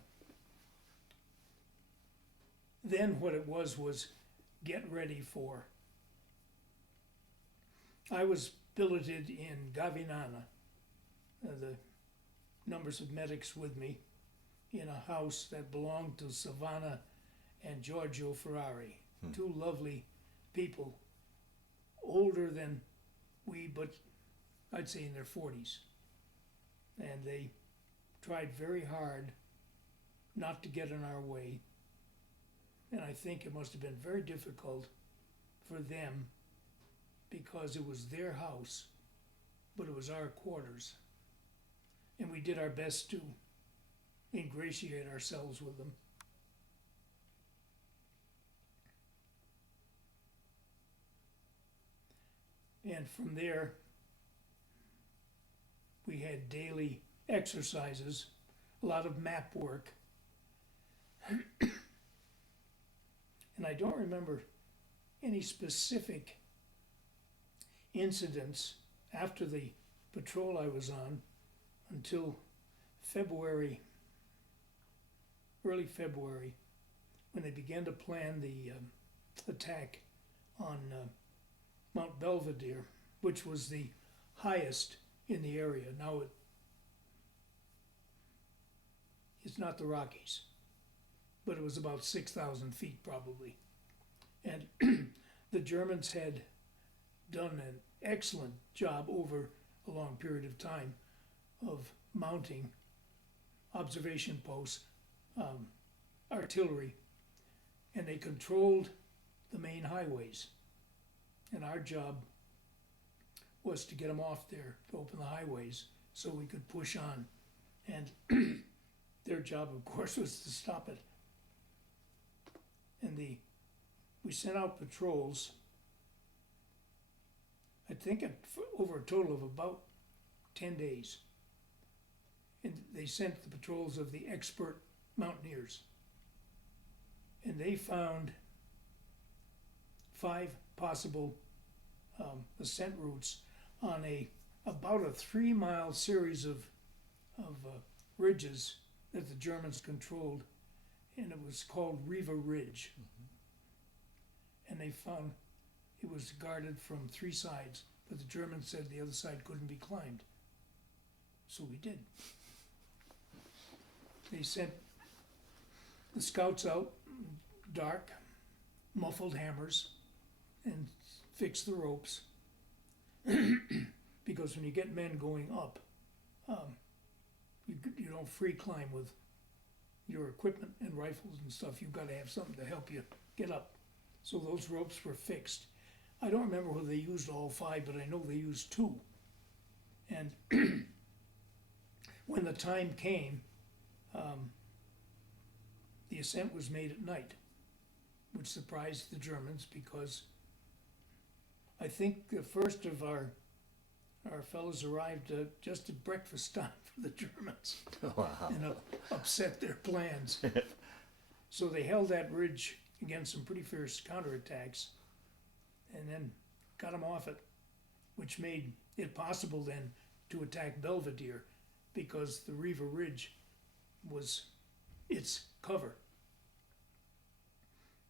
Then what it was get ready for. I was billeted in Gavinana, the numbers of medics with me, in a house that belonged to Savannah and Giorgio Ferrari, 2 lovely people, older than we, but I'd say in their 40s. And they tried very hard not to get in our way. And I think it must have been very difficult for them because it was their house, but it was our quarters. And we did our best to ingratiate ourselves with them. And from there, we had daily exercises, a lot of map work. And I don't remember any specific incidents after the patrol I was on until February, early February, when they began to plan the attack on Mount Belvedere, which was the highest in the area. Now it's not the Rockies, but it was about 6,000 feet probably. And the Germans had done an excellent job over a long period of time of mounting observation posts, artillery, and they controlled the main highways. And our job was to get them off there, to open the highways so we could push on. And their job, of course, was to stop it. And we sent out patrols, I think over a total of about 10 days. And they sent the patrols of the expert mountaineers. And they found 5 possible ascent routes on about a 3-mile series of ridges that the Germans controlled, and it was called Riva Ridge. And they found it was guarded from 3 sides, but the Germans said the other side couldn't be climbed. So we did. They sent the scouts out, dark, muffled hammers, and fixed the ropes. Because when you get men going up, you don't free climb with your equipment and rifles and stuff. You've got to have something to help you get up. So those ropes were fixed. I don't remember whether they used all 5, but I know they used 2. And when the time came, the ascent was made at night, which surprised the Germans because I think the first of our fellows arrived just at breakfast time for the Germans. Wow. And upset their plans. So they held that ridge against some pretty fierce counterattacks and then got them off it, which made it possible then to attack Belvedere because the Riva Ridge was its cover.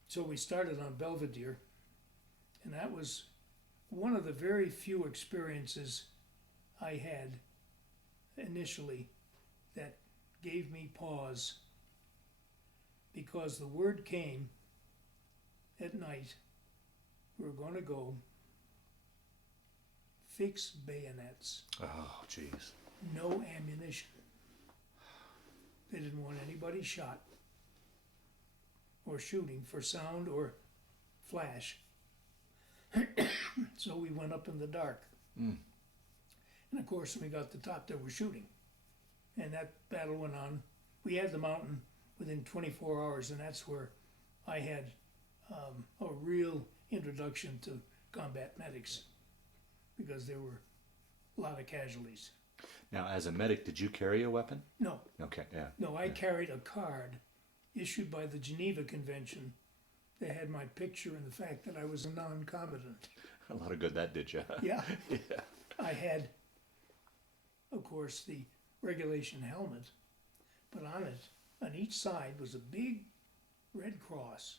So we started on Belvedere, and that was one of the very few experiences I had initially that gave me pause, because the word came at night, we're going to go fix bayonets. Oh, jeez. No ammunition. They didn't want anybody shot or shooting for sound or flash. So we went up in the dark. And of course, when we got to the top, there was shooting. and that battle went on. We had the mountain within 24 hours, and that's where I had a real introduction to combat medics, because there were a lot of casualties. Now, as a medic, did you carry a weapon? No, Okay, yeah. no, I carried a card issued by the Geneva Convention that had my picture and the fact that I was a non-combatant. A lot of good that did you. Yeah. Yeah. I had, of course, the regulation helmet, but on it, on each side, was a big red cross.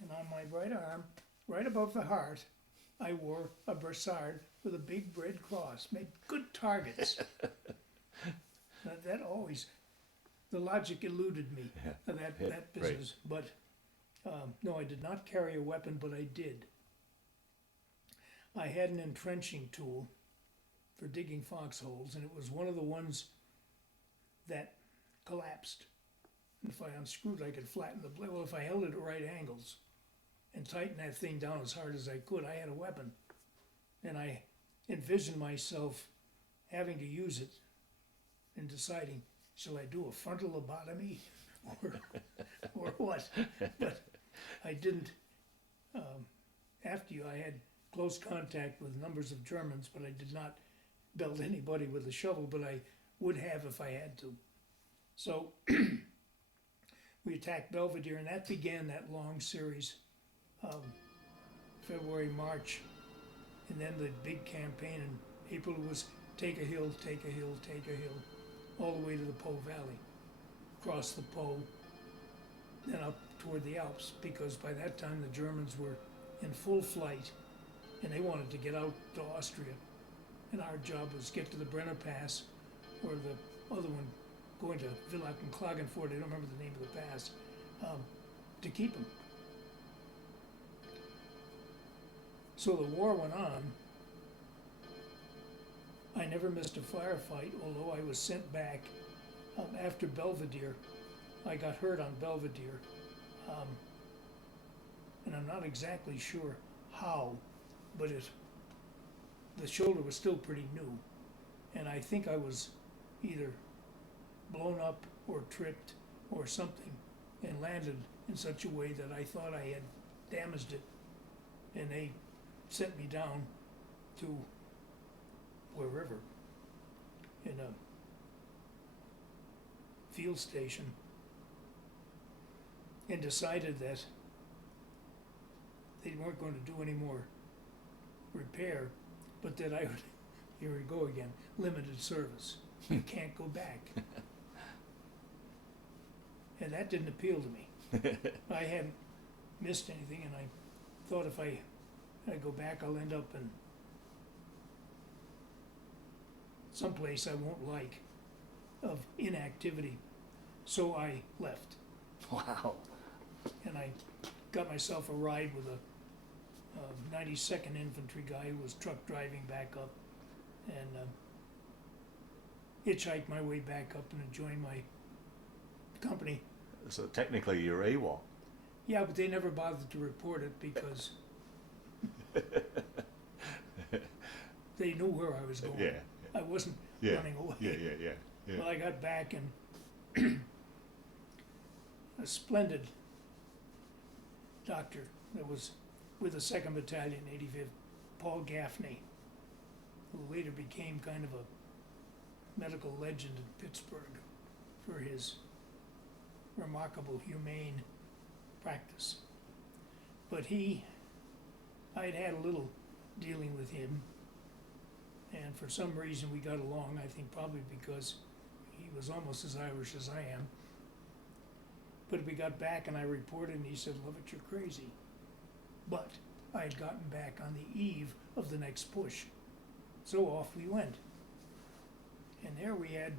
And on my right arm, right above the heart, I wore a brassard with a big red cross. Made good targets. that always, the logic eluded me, Yeah. that Yeah, business. But no, I did not carry a weapon, but I did. I had an entrenching tool for digging foxholes, and it was one of the ones that collapsed. And if I unscrewed, I could flatten the blade. Well, if I held it at right angles and tightened that thing down as hard as I could, I had a weapon. And I envisioned myself having to use it and deciding, shall I do a frontal lobotomy or what? But I didn't. After you, I had close contact with numbers of Germans, but I did not belt anybody with a shovel, but I would have if I had to. So we attacked Belvedere, and that began that long series of February, March, and then the big campaign in April was take a hill, take a hill, take a hill, all the way to the Po Valley, across the Po, then up toward the Alps, because by that time the Germans were in full flight, and they wanted to get out to Austria. And our job was get to the Brenner Pass, or the other one going to Villach and Klagenfurt, I don't remember the name of the pass, to keep them. So the war went on. I never missed a firefight, although I was sent back after Belvedere. I got hurt on Belvedere, and I'm not exactly sure how, but the shoulder was still pretty new, and I think I was either blown up or tripped or something and landed in such a way that I thought I had damaged it, and they sent me down to wherever in a field station and decided that they weren't going to do any more repair, but that I would, here we go again, limited service. You can't go back. And that didn't appeal to me. I hadn't missed anything, and I thought if I go back, I'll end up in someplace I won't like, of inactivity. So I left. Wow. And I got myself a ride with a 92nd Infantry guy who was truck driving back up, and hitchhiked my way back up and joined my company. So technically you're AWOL. Yeah, but they never bothered to report it because they knew where I was going. Yeah. I wasn't Yeah. running away. Yeah. Well, I got back, and a splendid doctor that was with the 2nd Battalion, 85th, Paul Gaffney, who later became kind of a medical legend in Pittsburgh for his remarkable humane practice. But I'd had a little dealing with him, and for some reason we got along, I think probably because he was almost as Irish as I am. But we got back and I reported, and he said, "Lovett, you're crazy." But I had gotten back on the eve of the next push. So off we went. And there we had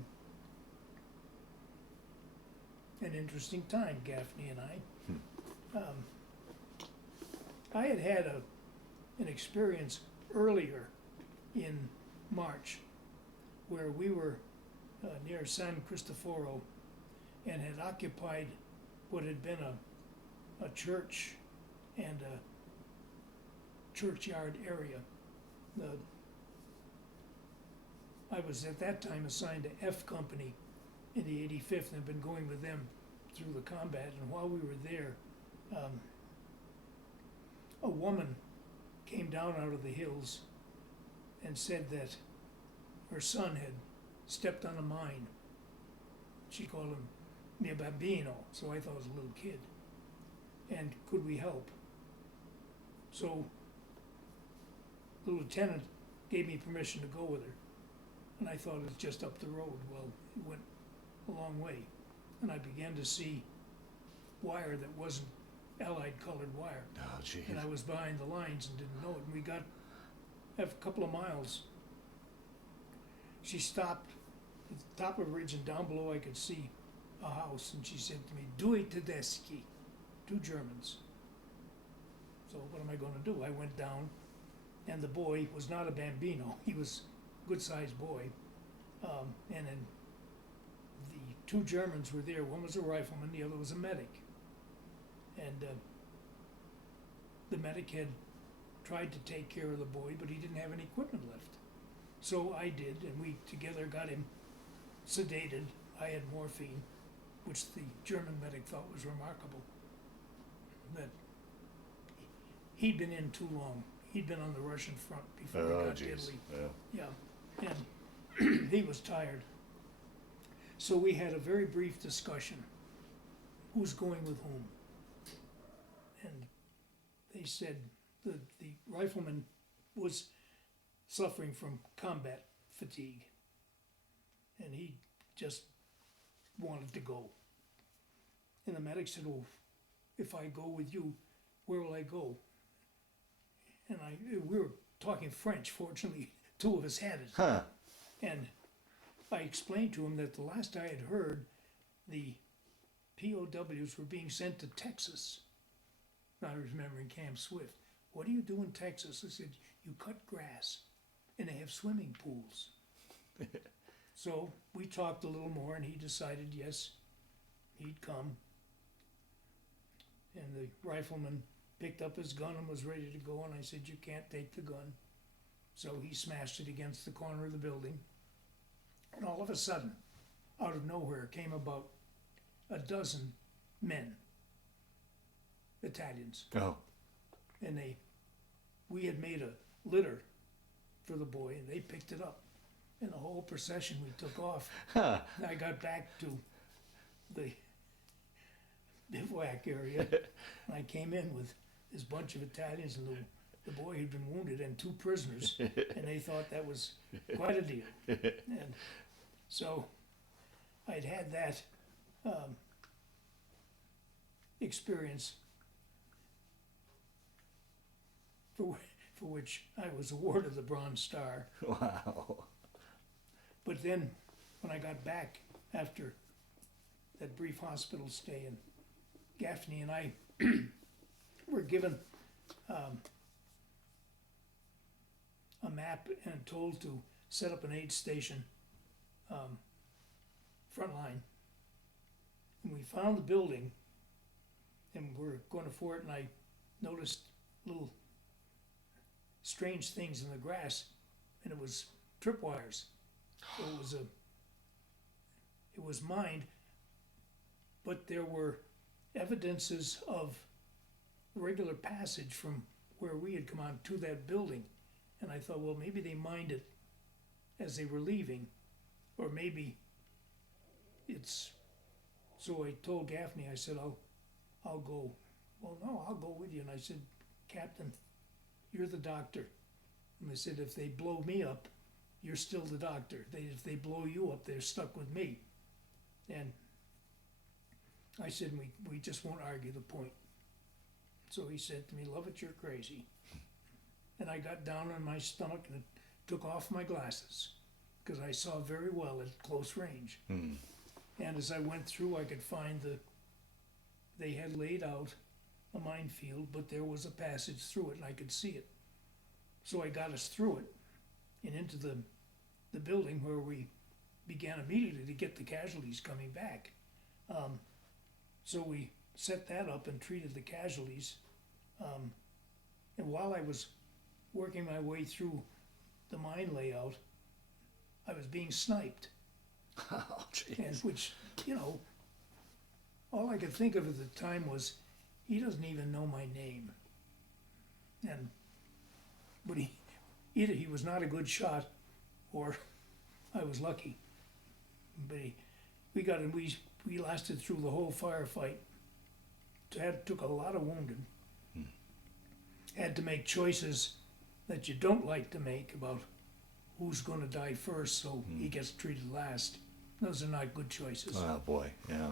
an interesting time, Gaffney and I. I had had an experience earlier in March where we were near San Cristoforo and had occupied what had been a church and a churchyard area. I was at that time assigned to F Company in the 85th and had been going with them through the combat. And while we were there, a woman came down out of the hills and said that her son had stepped on a mine. She called him mio bambino, so I thought it was a little kid. And could we help? So the lieutenant gave me permission to go with her. And I thought it was just up the road. Well, it went a long way. And I began to see wire that wasn't Allied colored wire. Oh, geez. And I was behind the lines and didn't know it. And we got a couple of miles. She stopped at the top of a ridge, and down below I could see a house. And she said to me, "Due Tedeschi," 2 Germans. So what am I going to do? I went down, and the boy was not a bambino. He was a good-sized boy. And then the 2 Germans were there. One was a rifleman, the other was a medic. And the medic had tried to take care of the boy, but he didn't have any equipment left. So I did, and we together got him sedated. I had morphine, which the German medic thought was remarkable. That he'd been in too long. He'd been on the Russian front before he got to Italy. Yeah, and he was tired. So we had a very brief discussion. Who's going with whom? And they said the rifleman was suffering from combat fatigue, and he just wanted to go. And the medic said, "Oh, if I go with you, where will I go?" And we were talking French. Fortunately, 2 of us had it. Huh. And I explained to him that the last I had heard, the POWs were being sent to Texas. I was remembering Camp Swift. "What do you do in Texas?" I said, "You cut grass, and they have swimming pools." So we talked a little more, and he decided, yes, he'd come. And the rifleman picked up his gun and was ready to go, and I said, "You can't take the gun." So he smashed it against the corner of the building. And all of a sudden, out of nowhere, came about a dozen men, Italians. Oh. And we had made a litter for the boy, and they picked it up. And the whole procession, we took off. Huh. And I got back to the bivouac area, and I came in with this bunch of Italians, and the boy had been wounded, and 2 prisoners, and they thought that was quite a deal. And so I'd had that experience for which I was awarded the Bronze Star. Wow. But then, when I got back after that brief hospital stay, and Gaffney and I were given a map and told to set up an aid station front line. And we found the building, and we're going for it, and I noticed little strange things in the grass, and it was tripwires. So it was mined, but there were evidences of regular passage from where we had come on to that building. And I thought, well, maybe they mined it as they were leaving, or maybe it's. So I told Gaffney, I said, I'll go. "Well, no, I'll go with you." And I said, "Captain, you're the doctor." And they said, "If they blow me up, you're still the doctor. If they blow you up, they're stuck with me." And I said, we just won't argue the point. So he said to me, "Lovett, you're crazy." And I got down on my stomach and took off my glasses, because I saw very well at close range. And as I went through, I could find they had laid out a minefield, but there was a passage through it, and I could see it. So I got us through it and into the building, where we began immediately to get the casualties coming back. So we set that up and treated the casualties. And while I was working my way through the mine layout, I was being sniped. Oh, And jeez. which, you know, all I could think of at the time was, he doesn't even know my name. And, but either he was not a good shot, or I was lucky. But we lasted through the whole firefight. Took a lot of wounded. Had to make choices that you don't like to make about who's going to die first, so he gets treated last. Those are not good choices. Oh, boy, yeah.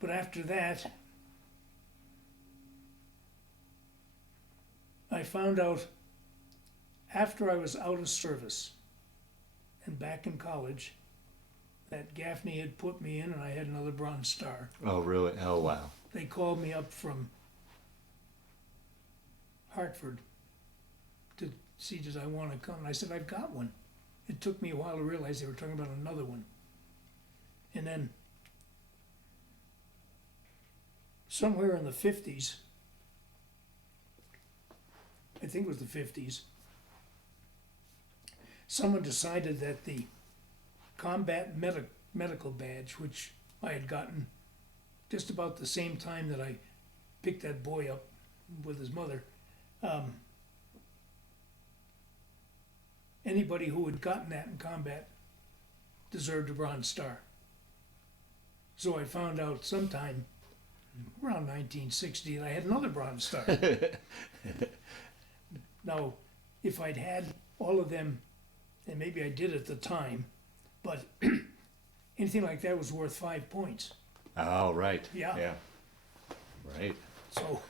But after that, I found out after I was out of service and back in college that Gaffney had put me in and I had another Bronze Star. Oh, really? Oh, wow. They called me up from Hartford to see did I want to come. And I said, I've got one. It took me a while to realize they were talking about another one. And then somewhere in the 50s, I think it was the 50s, someone decided that the combat medical badge, which I had gotten just about the same time that I picked that boy up with his mother, anybody who had gotten that in combat deserved a Bronze Star. So I found out sometime around 1960 that I had another Bronze Star. Now, if I'd had all of them, and maybe I did at the time, but anything like that was worth 5 points. Oh, right. Yeah. Yeah. Right. So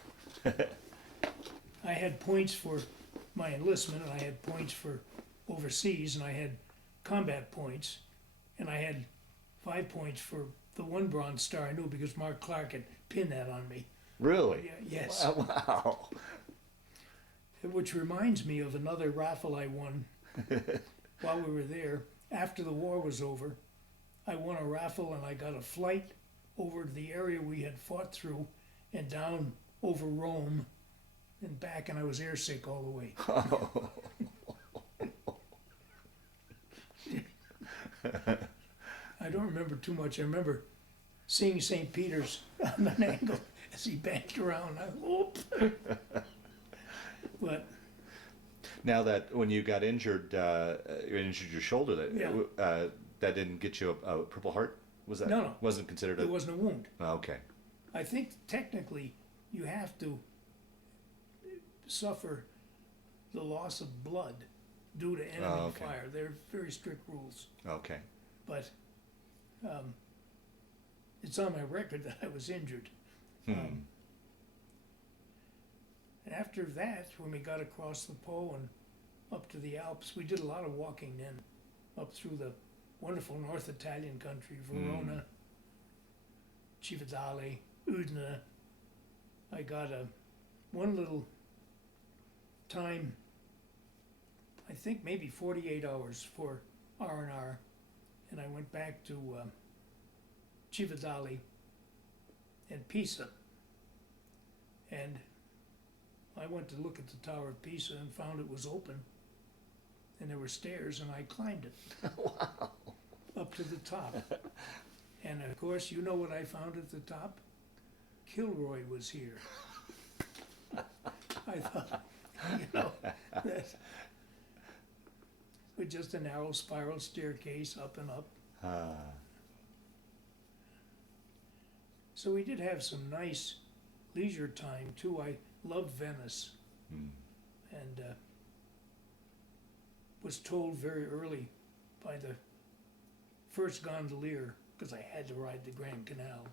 I had points for my enlistment, and I had points for overseas, and I had combat points, and I had 5 points for the one Bronze Star I knew because Mark Clark had pinned that on me. Really? Yeah, yes. Wow. Which reminds me of another raffle I won while we were there. After the war was over, I won a raffle and I got a flight over to the area we had fought through and down over Rome and back, and I was airsick all the way. I don't remember too much. I remember seeing St. Peter's on an angle as he banked around. Whoop. But Now that when you got injured, you injured your shoulder, that didn't get you a Purple Heart? Was that? No. Wasn't considered it wasn't a wound. Oh, okay. I think technically you have to suffer the loss of blood due to enemy okay. fire. They're very strict rules. Okay. But it's on my record that I was injured. And after that, when we got across the Po and up to the Alps, we did a lot of walking then, up through the wonderful North Italian country, Verona, Cividale, Udine. I got one little time, I think maybe 48 hours for R&R, and I went back to Cividale and Pisa. And I went to look at the Tower of Pisa and found it was open, and there were stairs, and I climbed it. Wow. Up to the top. And of course, you know what I found at the top? Kilroy was here. I thought, that with just a narrow spiral staircase up and up. So we did have some nice leisure time too. I loved Venice, and was told very early by the first gondolier, because I had to ride the Grand Canal,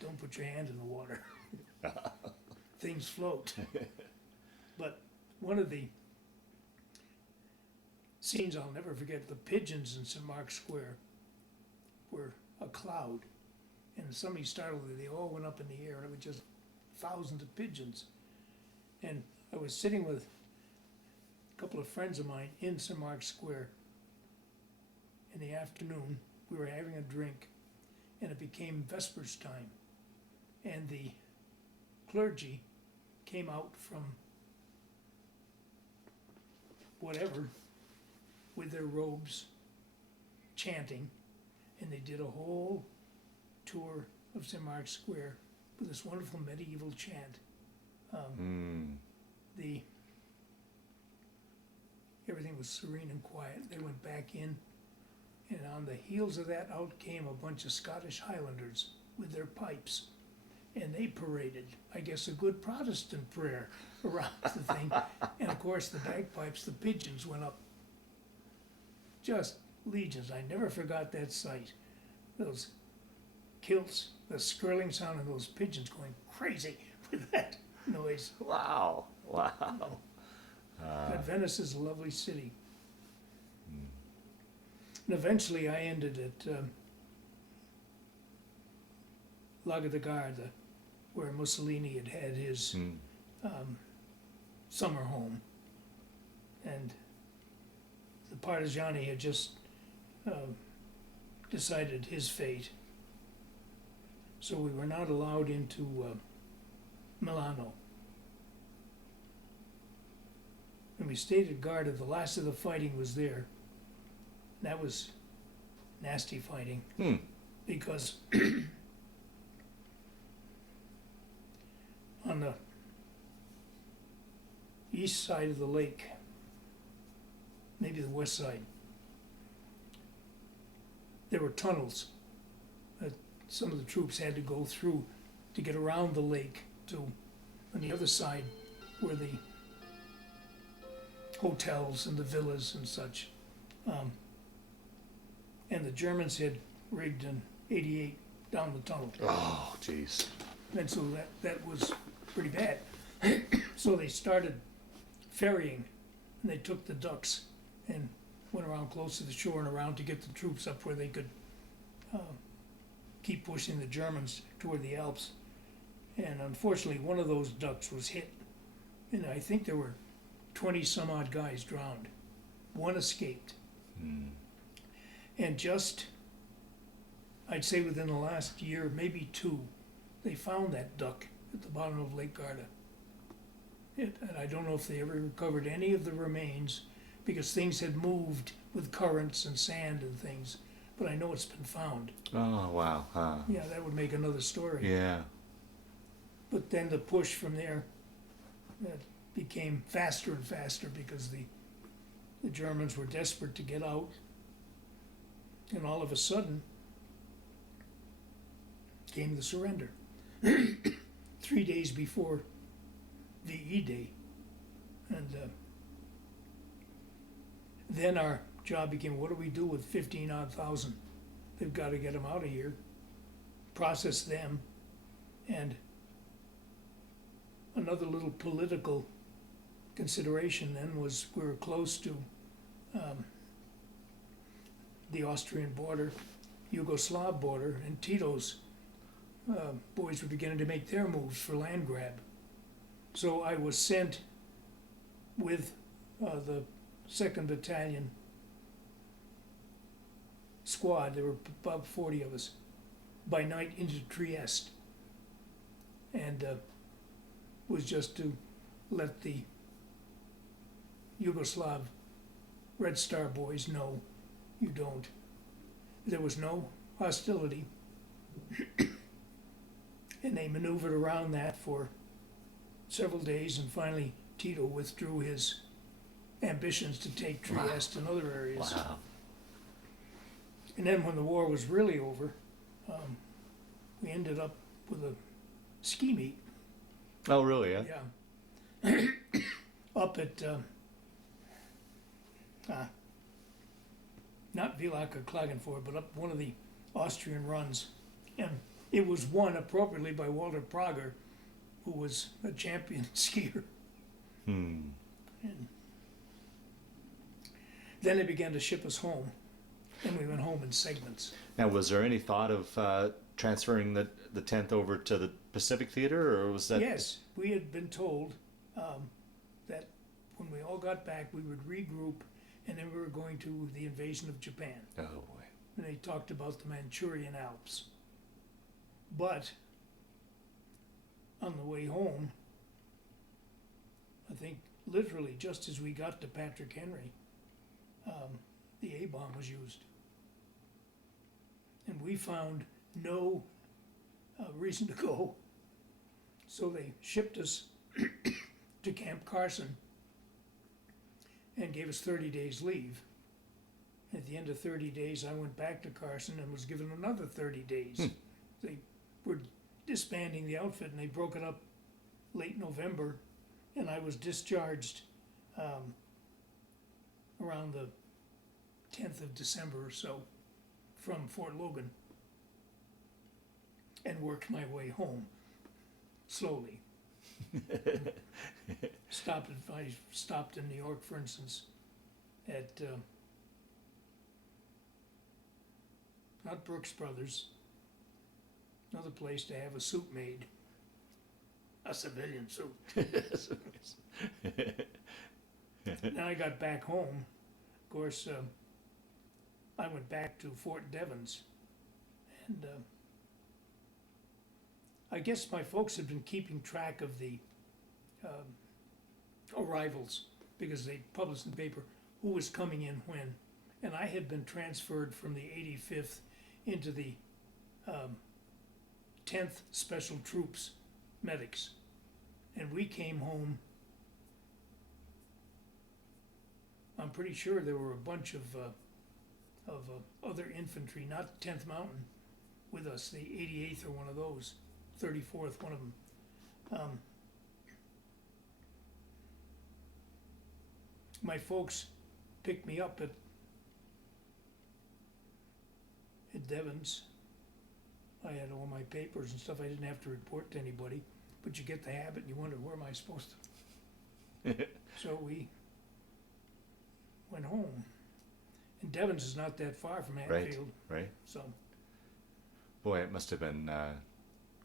don't put your hand in the water. Things float. But one of the scenes I'll never forget, the pigeons in St. Mark's Square were a cloud. And somebody startled it, they all went up in the air, and it was just thousands of pigeons. And I was sitting with a couple of friends of mine in St. Mark's Square in the afternoon. We were having a drink, and it became Vespers time. And the clergy came out from whatever, with their robes, chanting, and they did a whole tour of St. Mark's Square with this wonderful medieval chant. The everything was serene and quiet. They went back in, and on the heels of that, out came a bunch of Scottish Highlanders with their pipes, and they paraded, I guess, a good Protestant prayer around the thing. And of course, the bagpipes, the pigeons went up. Just legions. I never forgot that sight. Those kilts, the skirling sound of those pigeons going crazy with that noise. Wow. But Venice is a lovely city. And eventually I ended at Lago di Garda, where Mussolini had had his summer home. And the Partigiani had just decided his fate. So we were not allowed into Milano. And we stayed at Garda. The last of the fighting was there. That was nasty fighting. Because on the east side of the lake, maybe the west side, there were tunnels that some of the troops had to go through to get around the lake to, on the other side, were the hotels and the villas and such. And the Germans had rigged an 88 down the tunnel. Oh, jeez. And so that was pretty bad. So they started ferrying, and they took the ducks and went around close to the shore and around to get the troops up where they could keep pushing the Germans toward the Alps. And unfortunately, one of those ducks was hit, and I think there were 20 some odd guys drowned. One escaped. And just, I'd say within the last year, maybe two, they found that duck at the bottom of Lake Garda. And I don't know if they ever recovered any of the remains, because things had moved with currents and sand and things, but I know it's been found. Oh, wow. Yeah, that would make another story. Yeah. But then the push from there became faster and faster because the Germans were desperate to get out. And all of a sudden came the surrender. 3 days before VE Day. And then our job became, what do we do with 15,000 odd? They've got to get them out of here, process them, and another little political consideration then was we were close to the Austrian border, Yugoslav border, and Tito's boys were beginning to make their moves for land grab. So I was sent with the 2nd Battalion squad, there were about 40 of us, by night into Trieste. And was just to let the Yugoslav Red Star boys know you don't. There was no hostility. And they maneuvered around that for several days, and finally Tito withdrew his ambitions to take Trieste and other areas. Wow. And then when the war was really over, we ended up with a ski meet. Oh, really? Yeah. Yeah. Up at, not Villacher Klagenfurt, but up one of the Austrian runs. And it was won appropriately by Walter Prager, who was a champion skier. And then they began to ship us home, and we went home in segments. Now, was there any thought of transferring the 10th over to the Pacific Theater, or was that? Yes, we had been told that when we all got back, we would regroup, and then we were going to the invasion of Japan. Oh, boy. And they talked about the Manchurian Alps. But on the way home, I think literally just as we got to Patrick Henry, the A-bomb was used. And we found no reason to go, so they shipped us to Camp Carson and gave us 30 days leave. At the end of 30 days, I went back to Carson and was given another 30 days. They were disbanding the outfit, and they broke it up late November, and I was discharged around the 10th of December or so from Fort Logan, and worked my way home slowly. I stopped in New York, for instance, at not Brooks Brothers, another place to have a suit made, a civilian suit. Then I got back home. Of course, I went back to Fort Devens, and I guess my folks had been keeping track of the arrivals, because they published in the paper who was coming in when. And I had been transferred from the 85th into the 10th Special Troops medics. And we came home, I'm pretty sure there were a bunch of other infantry, not 10th Mountain, with us, the 88th or one of those, 34th, one of them. My folks picked me up at Devens. I had all my papers and stuff. I didn't have to report to anybody, but you get the habit and you wonder, where am I supposed to? So we went home. And Devens is not that far from Hatfield. Right. So, Boy, it must have been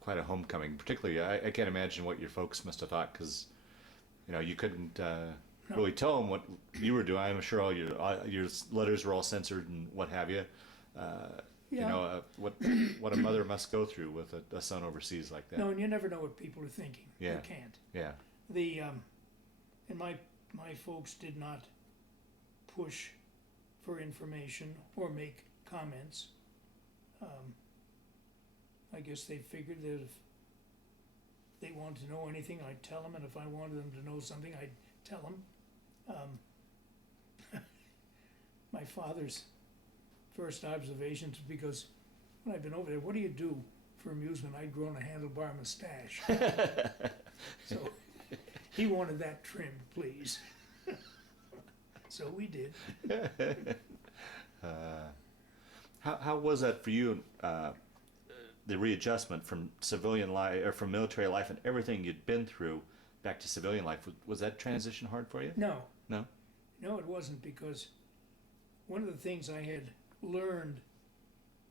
quite a homecoming. Particularly, I can't imagine what your folks must have thought, because you couldn't really tell them what you were doing. I'm sure all your letters were all censored and what have you. yeah. What a mother must go through with a son overseas like that. No, and you never know what people are thinking. Yeah. You can't. Yeah. And my folks did not push for information or make comments. I guess they figured that if they wanted to know anything, I'd tell them, and if I wanted them to know something, I'd tell them. My father's first observations, because when I'd been over there, what do you do for amusement? I'd grown a handlebar mustache. So he wanted that trimmed, please. So we did. How was that for you? The readjustment from civilian life or from military life and everything you'd been through back to civilian life. Was that transition hard for you? No, No. it wasn't, because one of the things I had learned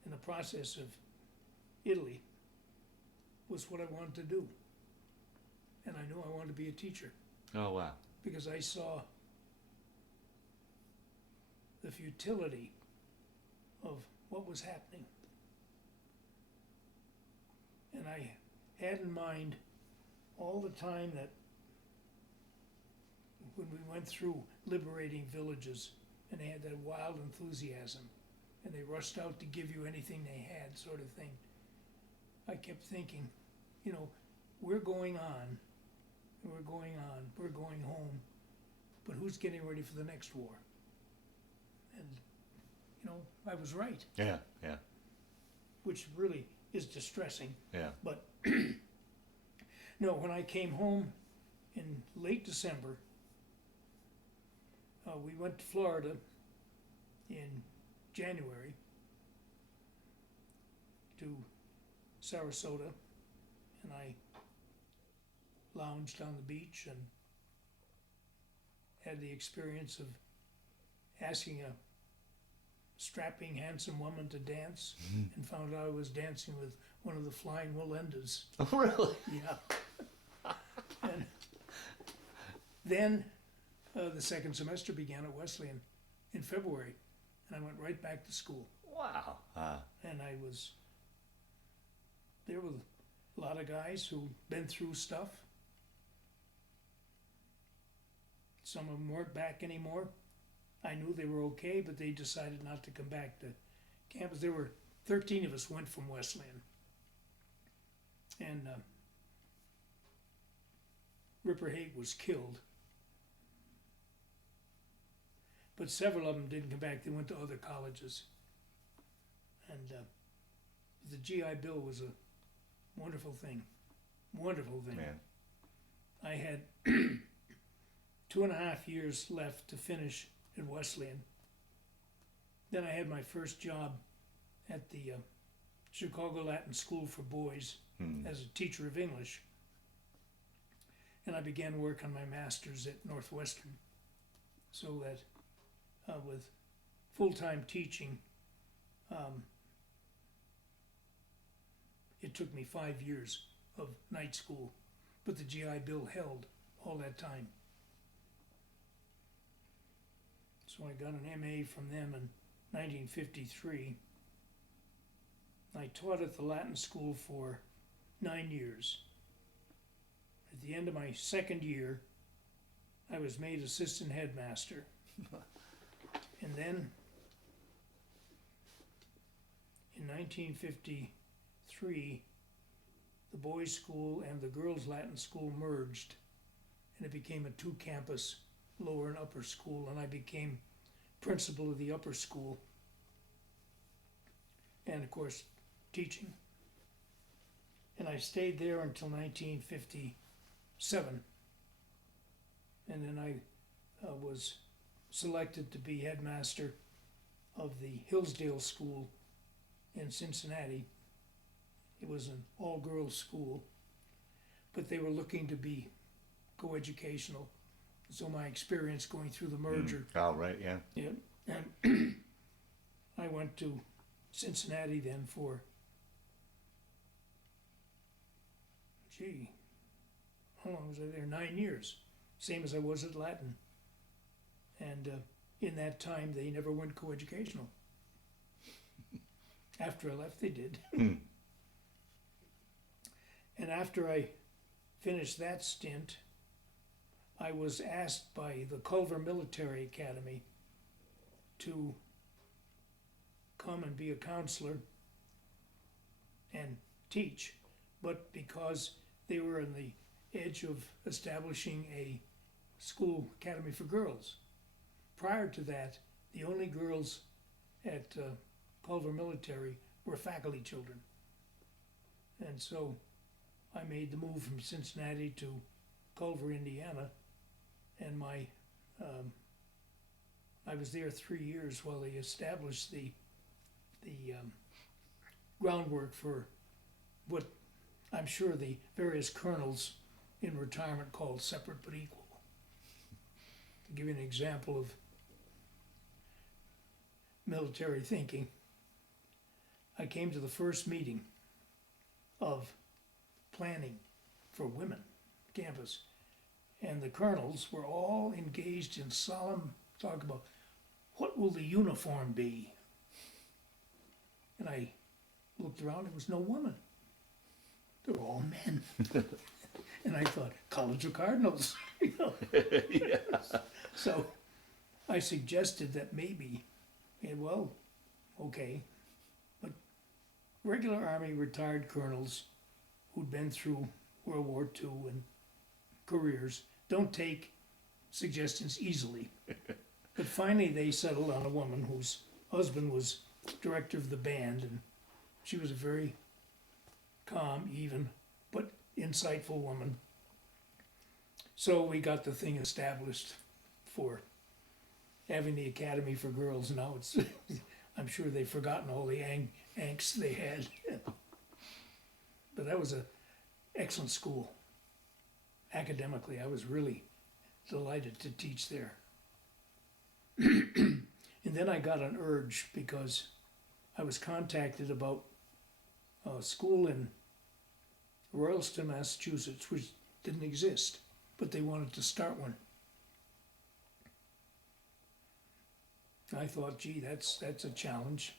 in the process of Italy was what I wanted to do. And I knew I wanted to be a teacher, Oh wow. because I saw the futility of what was happening. And I had in mind all the time that when we went through liberating villages, and they had that wild enthusiasm, and they rushed out to give you anything they had, sort of thing, I kept thinking, we're going on, we're going home, but who's getting ready for the next war? And, I was right, Yeah. which really is distressing. Yeah. But no, when I came home in late December, we went to Florida in January to Sarasota, and I lounged on the beach and had the experience of asking a strapping, handsome woman to dance, and found out I was dancing with one of the Flying Willendas. Oh really? Yeah. And then the second semester began at Wesleyan in February, and I went right back to school. Wow. And I was there with a lot of guys who'd been through stuff. Some of them weren't back anymore. I knew they were okay, but they decided not to come back to campus. There were 13 of us went from Wesleyan. And Ripper Haight was killed. But several of them didn't come back. They went to other colleges. And the GI Bill was a wonderful thing. Wonderful thing. Man. I had 2.5 years left to finish at Wesleyan. Then I had my first job at the Chicago Latin School for Boys as a teacher of English. And I began work on my master's at Northwestern. So that with full-time teaching, it took me 5 years of night school, but the GI Bill held all that time. So I got an MA from them in 1953. I taught at the Latin School for 9 years. At the end of my second year, I was made assistant headmaster. And then in 1953, the boys' school and the girls' Latin school merged, and it became a two-campus lower and upper school, and I became principal of the upper school, and of course, teaching. And I stayed there until 1957, and then I was selected to be headmaster of the Hillsdale School in Cincinnati. It was an all-girls school, but they were looking to be coeducational. So my experience going through the merger. Oh, right, yeah. Yeah, and I went to Cincinnati then for, how long was I there? 9 years, same as I was at Latin. And in that time, they never went coeducational. After I left, they did. And after I finished that stint, I was asked by the Culver Military Academy to come and be a counselor and teach, but because they were on the edge of establishing a school academy for girls. Prior to that, the only girls at Culver Military were faculty children. And so I made the move from Cincinnati to Culver, Indiana, and I was there 3 years while they established the groundwork for what I'm sure the various colonels in retirement called separate but equal. To give you an example of military thinking, I came to the first meeting of planning for women campus, and the colonels were all engaged in solemn talk about what will the uniform be. And I looked around, there was no woman. They were all men. And I thought, College of Cardinals. You know? Yeah. So I suggested that maybe, well, okay, but regular Army retired colonels who'd been through World War II and careers don't take suggestions easily. But finally they settled on a woman whose husband was director of the band, and she was a very calm, even, but insightful woman. So we got the thing established for having the academy for girls. Now it's, I'm sure they've forgotten all the angst they had. But that was an excellent school. Academically, I was really delighted to teach there. And then I got an urge because I was contacted about a school in Royalston, Massachusetts, which didn't exist, but they wanted to start one. I thought, gee, that's a challenge.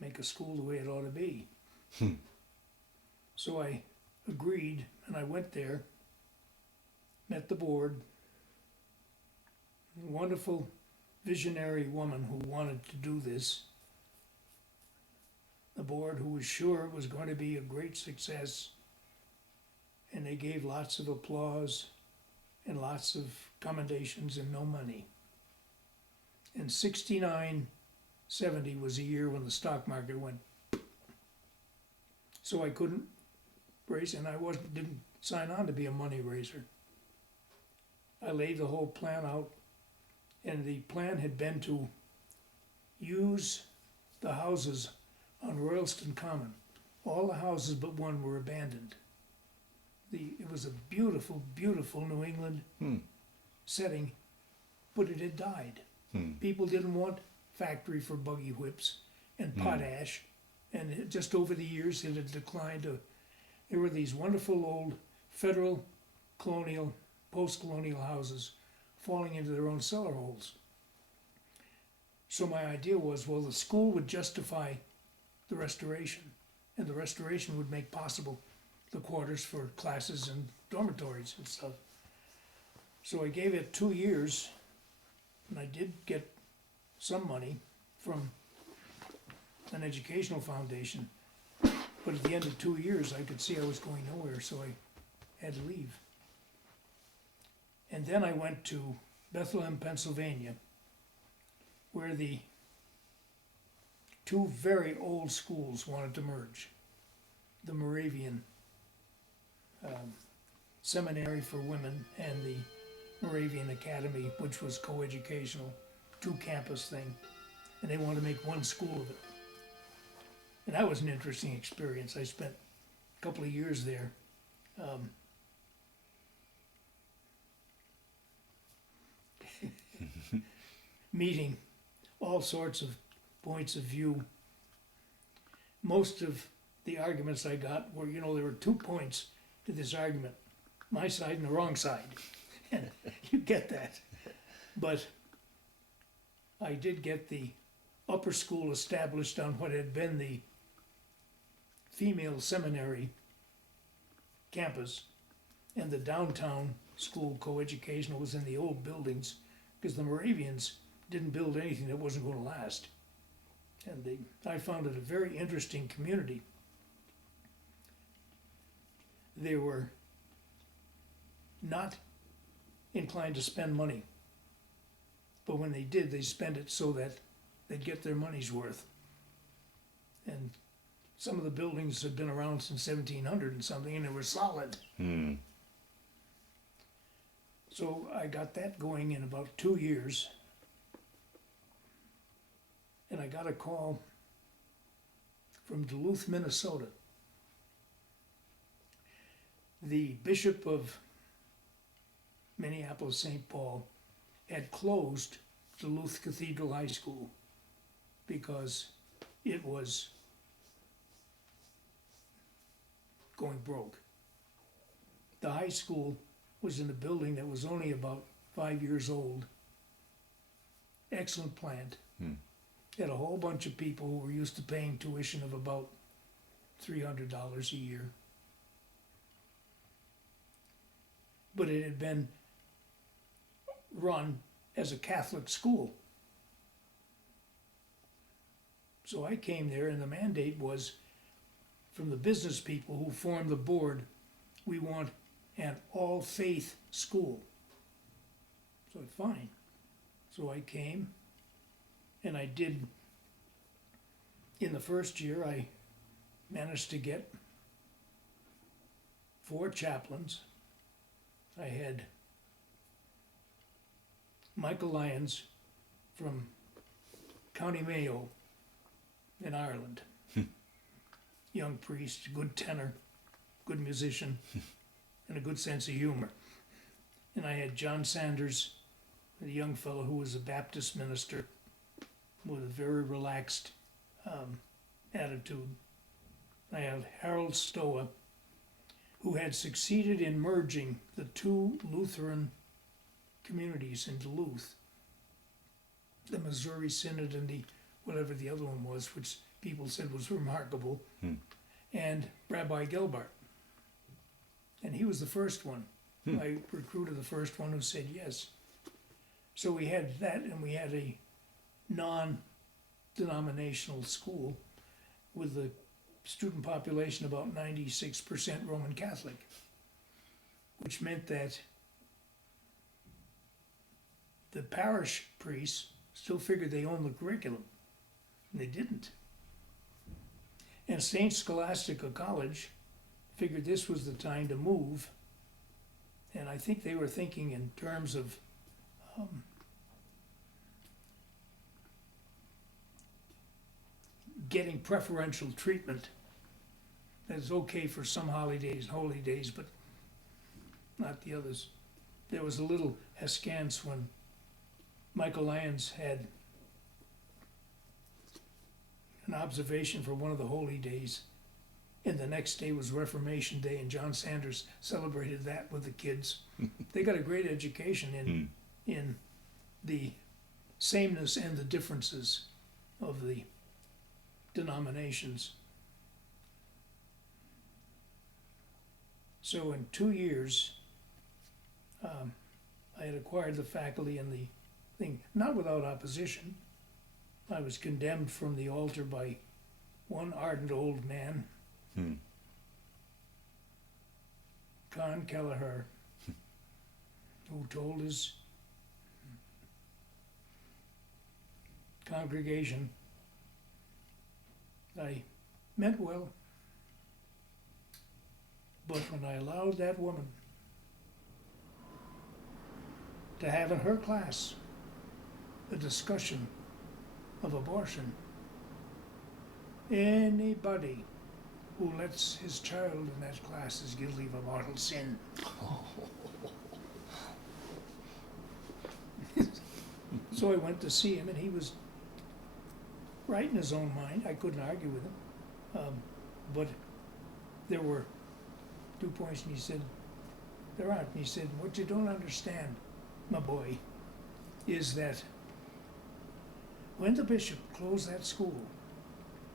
Make a school the way it ought to be. So I agreed, and I went there, met the board. wonderful visionary woman who wanted to do this. The board, who was sure it was going to be a great success, and they gave lots of applause and lots of commendations and no money. And 69, 70 was a year when the stock market went. So I couldn't raise, and I didn't sign on to be a money raiser. I laid the whole plan out, and the plan had been to use the houses on Royalston Common. All the houses but one were abandoned. It was a beautiful, beautiful New England setting, but it had died. People didn't want factory for buggy whips and potash, and just over the years it had declined. There were these wonderful old federal, colonial, post-colonial houses falling into their own cellar holes. So my idea was, well, the school would justify the restoration, and the restoration would make possible the quarters for classes and dormitories and stuff. So I gave it 2 years, and I did get some money from an educational foundation, but at the end of 2 years I could see I was going nowhere, so I had to leave. And then I went to Bethlehem, Pennsylvania, where the two very old schools wanted to merge. The Moravian Seminary for Women and the Moravian Academy, which was coeducational, two-campus thing, and they wanted to make one school of it. And that was an interesting experience. I spent a couple of years there. Meeting all sorts of points of view. Most of the arguments I got were, there were 2 points to this argument, my side and the wrong side. And you get that. But I did get the upper school established on what had been the female seminary campus, and the downtown school coeducational was in the old buildings, because the Moravians didn't build anything that wasn't going to last. And I found it a very interesting community. They were not inclined to spend money, but when they did, they spent it so that they'd get their money's worth. And some of the buildings had been around since 1700 and something, and they were solid. So I got that going in about 2 years, and I got a call from Duluth, Minnesota. The Bishop of Minneapolis, St. Paul, had closed Duluth Cathedral High School because it was going broke. The high school was in a building that was only about 5 years old. Excellent plant. Had a whole bunch of people who were used to paying tuition of about $300 a year. But it had been run as a Catholic school. So I came there, and the mandate was from the business people who formed the board, we want an all-faith school. So fine. So I came, and I did, in the first year, I managed to get 4 chaplains. I had Michael Lyons from County Mayo in Ireland. Young priest, good tenor, good musician, and a good sense of humor. And I had John Sanders, a young fellow who was a Baptist minister with a very relaxed attitude. I had Harold Stoa, who had succeeded in merging the 2 Lutheran communities in Duluth, the Missouri Synod and the whatever the other one was, which people said was remarkable, and Rabbi Gelbart. And he was the first one. I recruited the first one who said yes. So we had that, and we had a non-denominational school with the student population about 96% Roman Catholic, which meant that the parish priests still figured they owned the curriculum, and they didn't. And St. Scholastica College figured this was the time to move, and I think they were thinking in terms of getting preferential treatment. That's okay for some holidays, holy days, but not the others. There was a little askance when Michael Lyons had an observation for one of the holy days, and the next day was Reformation Day, and John Sanders celebrated that with the kids. They got a great education in the sameness and the differences of the denominations. So in 2 years, I had acquired the faculty and the thing, not without opposition. I was condemned from the altar by one ardent old man, Con Kelleher, who told his congregation I meant well, but when I allowed that woman to have in her class a discussion of abortion, anybody who lets his child in that class is guilty of a mortal sin. So I went to see him, and he was right in his own mind. I couldn't argue with him. But there were 2 points, and he said, there aren't. And he said, what you don't understand, my boy, is that when the bishop closed that school,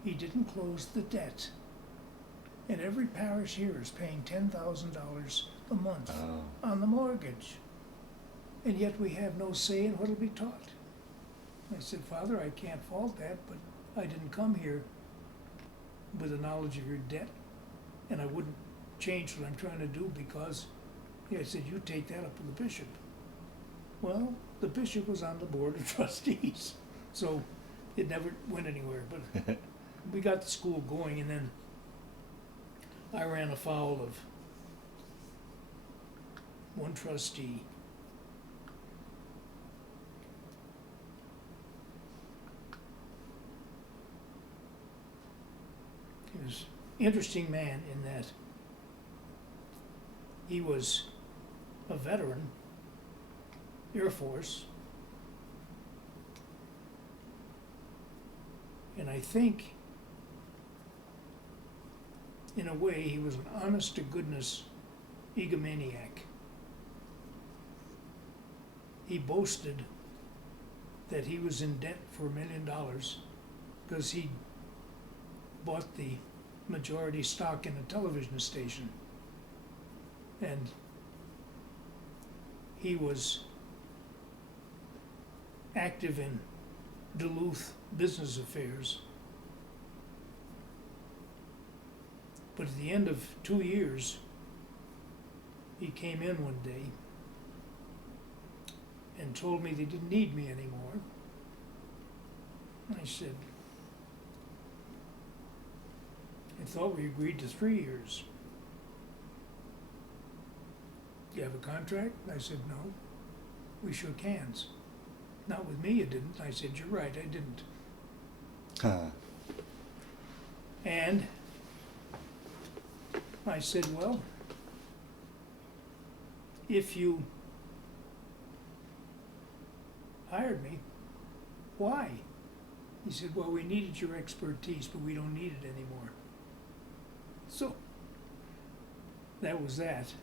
he didn't close the debt. And every parish here is paying $10,000 a month on the mortgage. And yet we have no say in what will be taught. I said, Father, I can't fault that, but I didn't come here with the knowledge of your debt, and I wouldn't change what I'm trying to do because, I said, you take that up with the bishop. Well, the bishop was on the board of trustees, so it never went anywhere, but we got the school going, and then I ran afoul of one trustee. He was an interesting man in that he was a veteran, Air Force, and I think in a way he was an honest to goodness egomaniac. He boasted that he was in debt for $1 million because he bought the majority stock in a television station, and he was active in Duluth business affairs. But at the end of 2 years, he came in one day and told me they didn't need me anymore. I said, I thought we agreed to 3 years. Do you have a contract? I said, no. We shook hands. Not with me, you didn't. I said, you're right, I didn't. And I said, well, if you hired me, why? He said, well, we needed your expertise, but we don't need it anymore. So that was that.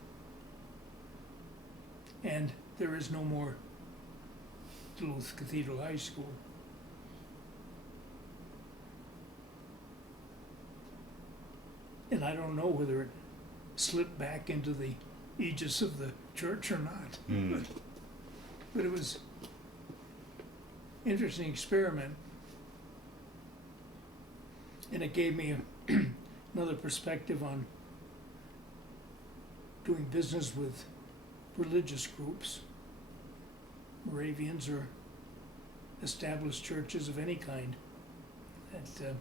And there is no more Duluth Cathedral High School. And I don't know whether it slipped back into the aegis of the church or not. But it was interesting experiment, and it gave me another perspective on doing business with religious groups, Moravians or established churches of any kind. That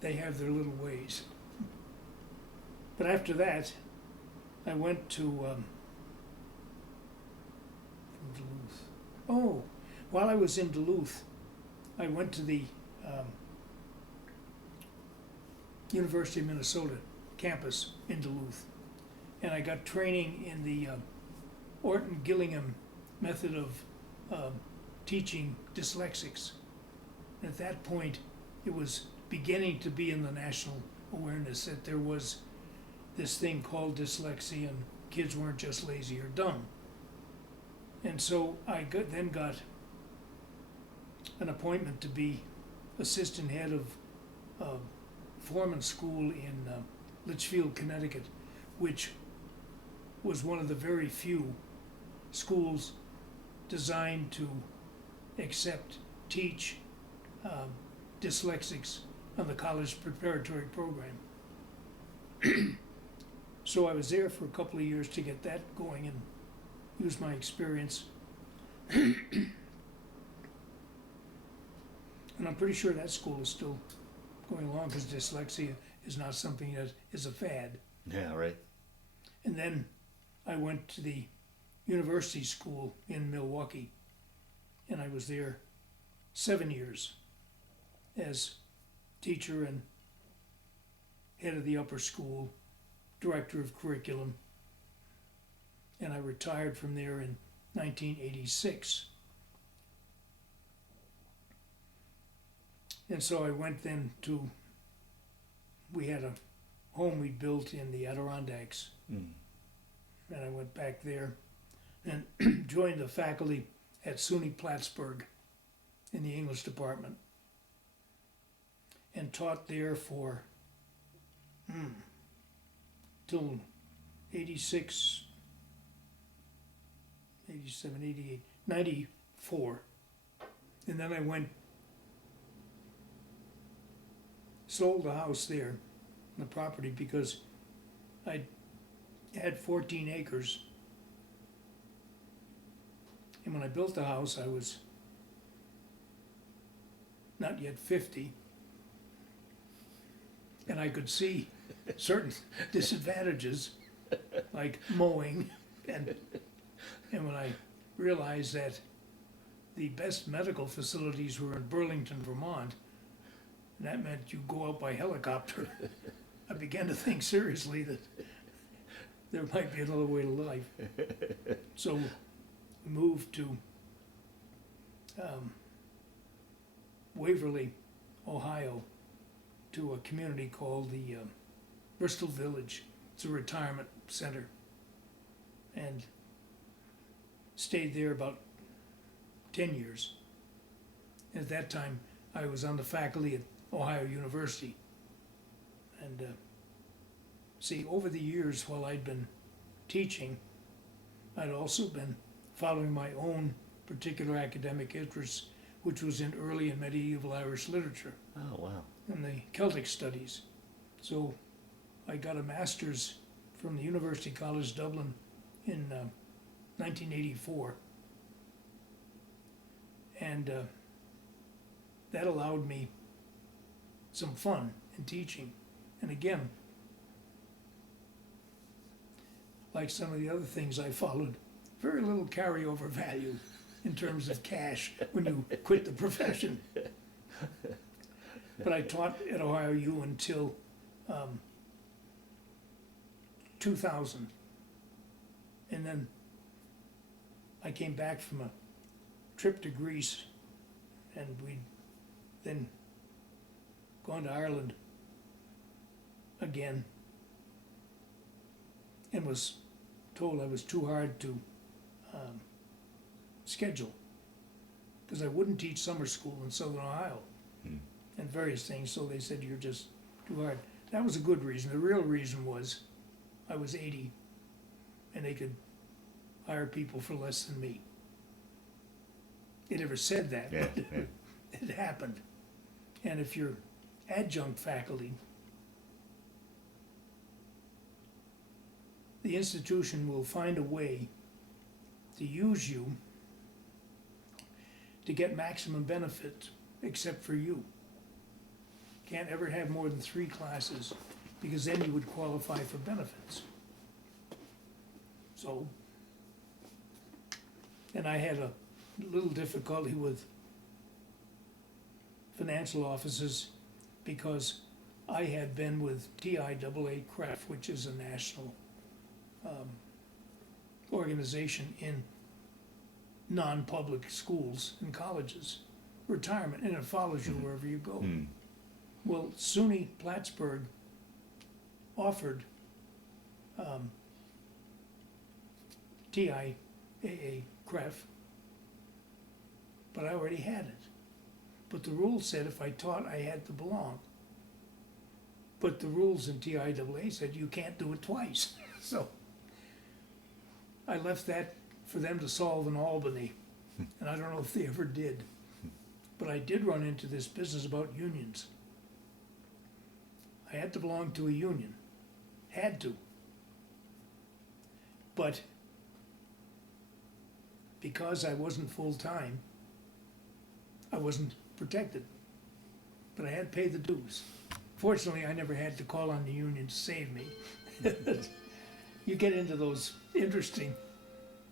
they have their little ways. But after that, I went to Duluth. Oh, while I was in Duluth, I went to the University of Minnesota campus in Duluth, and I got training in the Orton Gillingham method of teaching dyslexics. At that point, it was beginning to be in the national awareness that there was this thing called dyslexia, and kids weren't just lazy or dumb. And so I then got an appointment to be assistant head of Foreman School in Litchfield, Connecticut, which was one of the very few schools designed to teach dyslexics on the college preparatory program. So I was there for a couple of years to get that going and use my experience. And I'm pretty sure that school is still going along because dyslexia is not something that is a fad. Yeah, right. And then I went to the university school in Milwaukee, and I was there 7 years as teacher and head of the upper school, director of curriculum, and I retired from there in 1986. And so I went then we had a home we built in the Adirondacks, and I went back there and joined the faculty at SUNY Plattsburgh in the English department, and taught there for till 86, 87, 88, 94. And then I sold the house there, the property, because I had 14 acres. And when I built the house, I was not yet 50. And I could see certain disadvantages, like mowing, and when I realized that the best medical facilities were in Burlington, Vermont, and that meant you go out by helicopter, I began to think seriously that there might be another way to life. So we moved to Waverly, Ohio, to a community called the Bristol Village. It's a retirement center, and stayed there about 10 years. At that time, I was on the faculty at Ohio University. And see, over the years while I'd been teaching, I'd also been following my own particular academic interests, which was in early and medieval Irish literature. Oh, wow. And the Celtic studies. So I got a master's from the University College Dublin in 1984. And that allowed me some fun in teaching. And again, like some of the other things I followed, very little carryover value in terms of cash when you quit the profession. But I taught at Ohio U until 2000. And then I came back from a trip to Greece, and we'd then gone to Ireland again, and was told I was too hard to schedule because I wouldn't teach summer school in Southern Ohio and various things. So they said, you're just too hard. That was a good reason. The real reason was I was 80, and hire people for less than me. It never said that, Yeah, but yeah. it happened. And if you're adjunct faculty, the institution will find a way to use you to get maximum benefit, except for you. Can't ever have more than 3 classes, because then you would qualify for benefits. So, and I had a little difficulty with financial offices because I had been with TIAA CREF, which is a national organization in non-public schools and colleges, retirement, and it follows you wherever you go. Hmm. Well, SUNY Plattsburgh offered TIAA CREF, but I already had it. But the rules said if I taught, I had to belong. But the rules in TIAA said you can't do it twice. So I left that for them to solve in Albany, and I don't know if they ever did. But I did run into this business about unions. I had to belong to a union. Had to. But because I wasn't full-time, I wasn't protected. But I had to pay the dues. Fortunately, I never had to call on the union to save me. You get into those interesting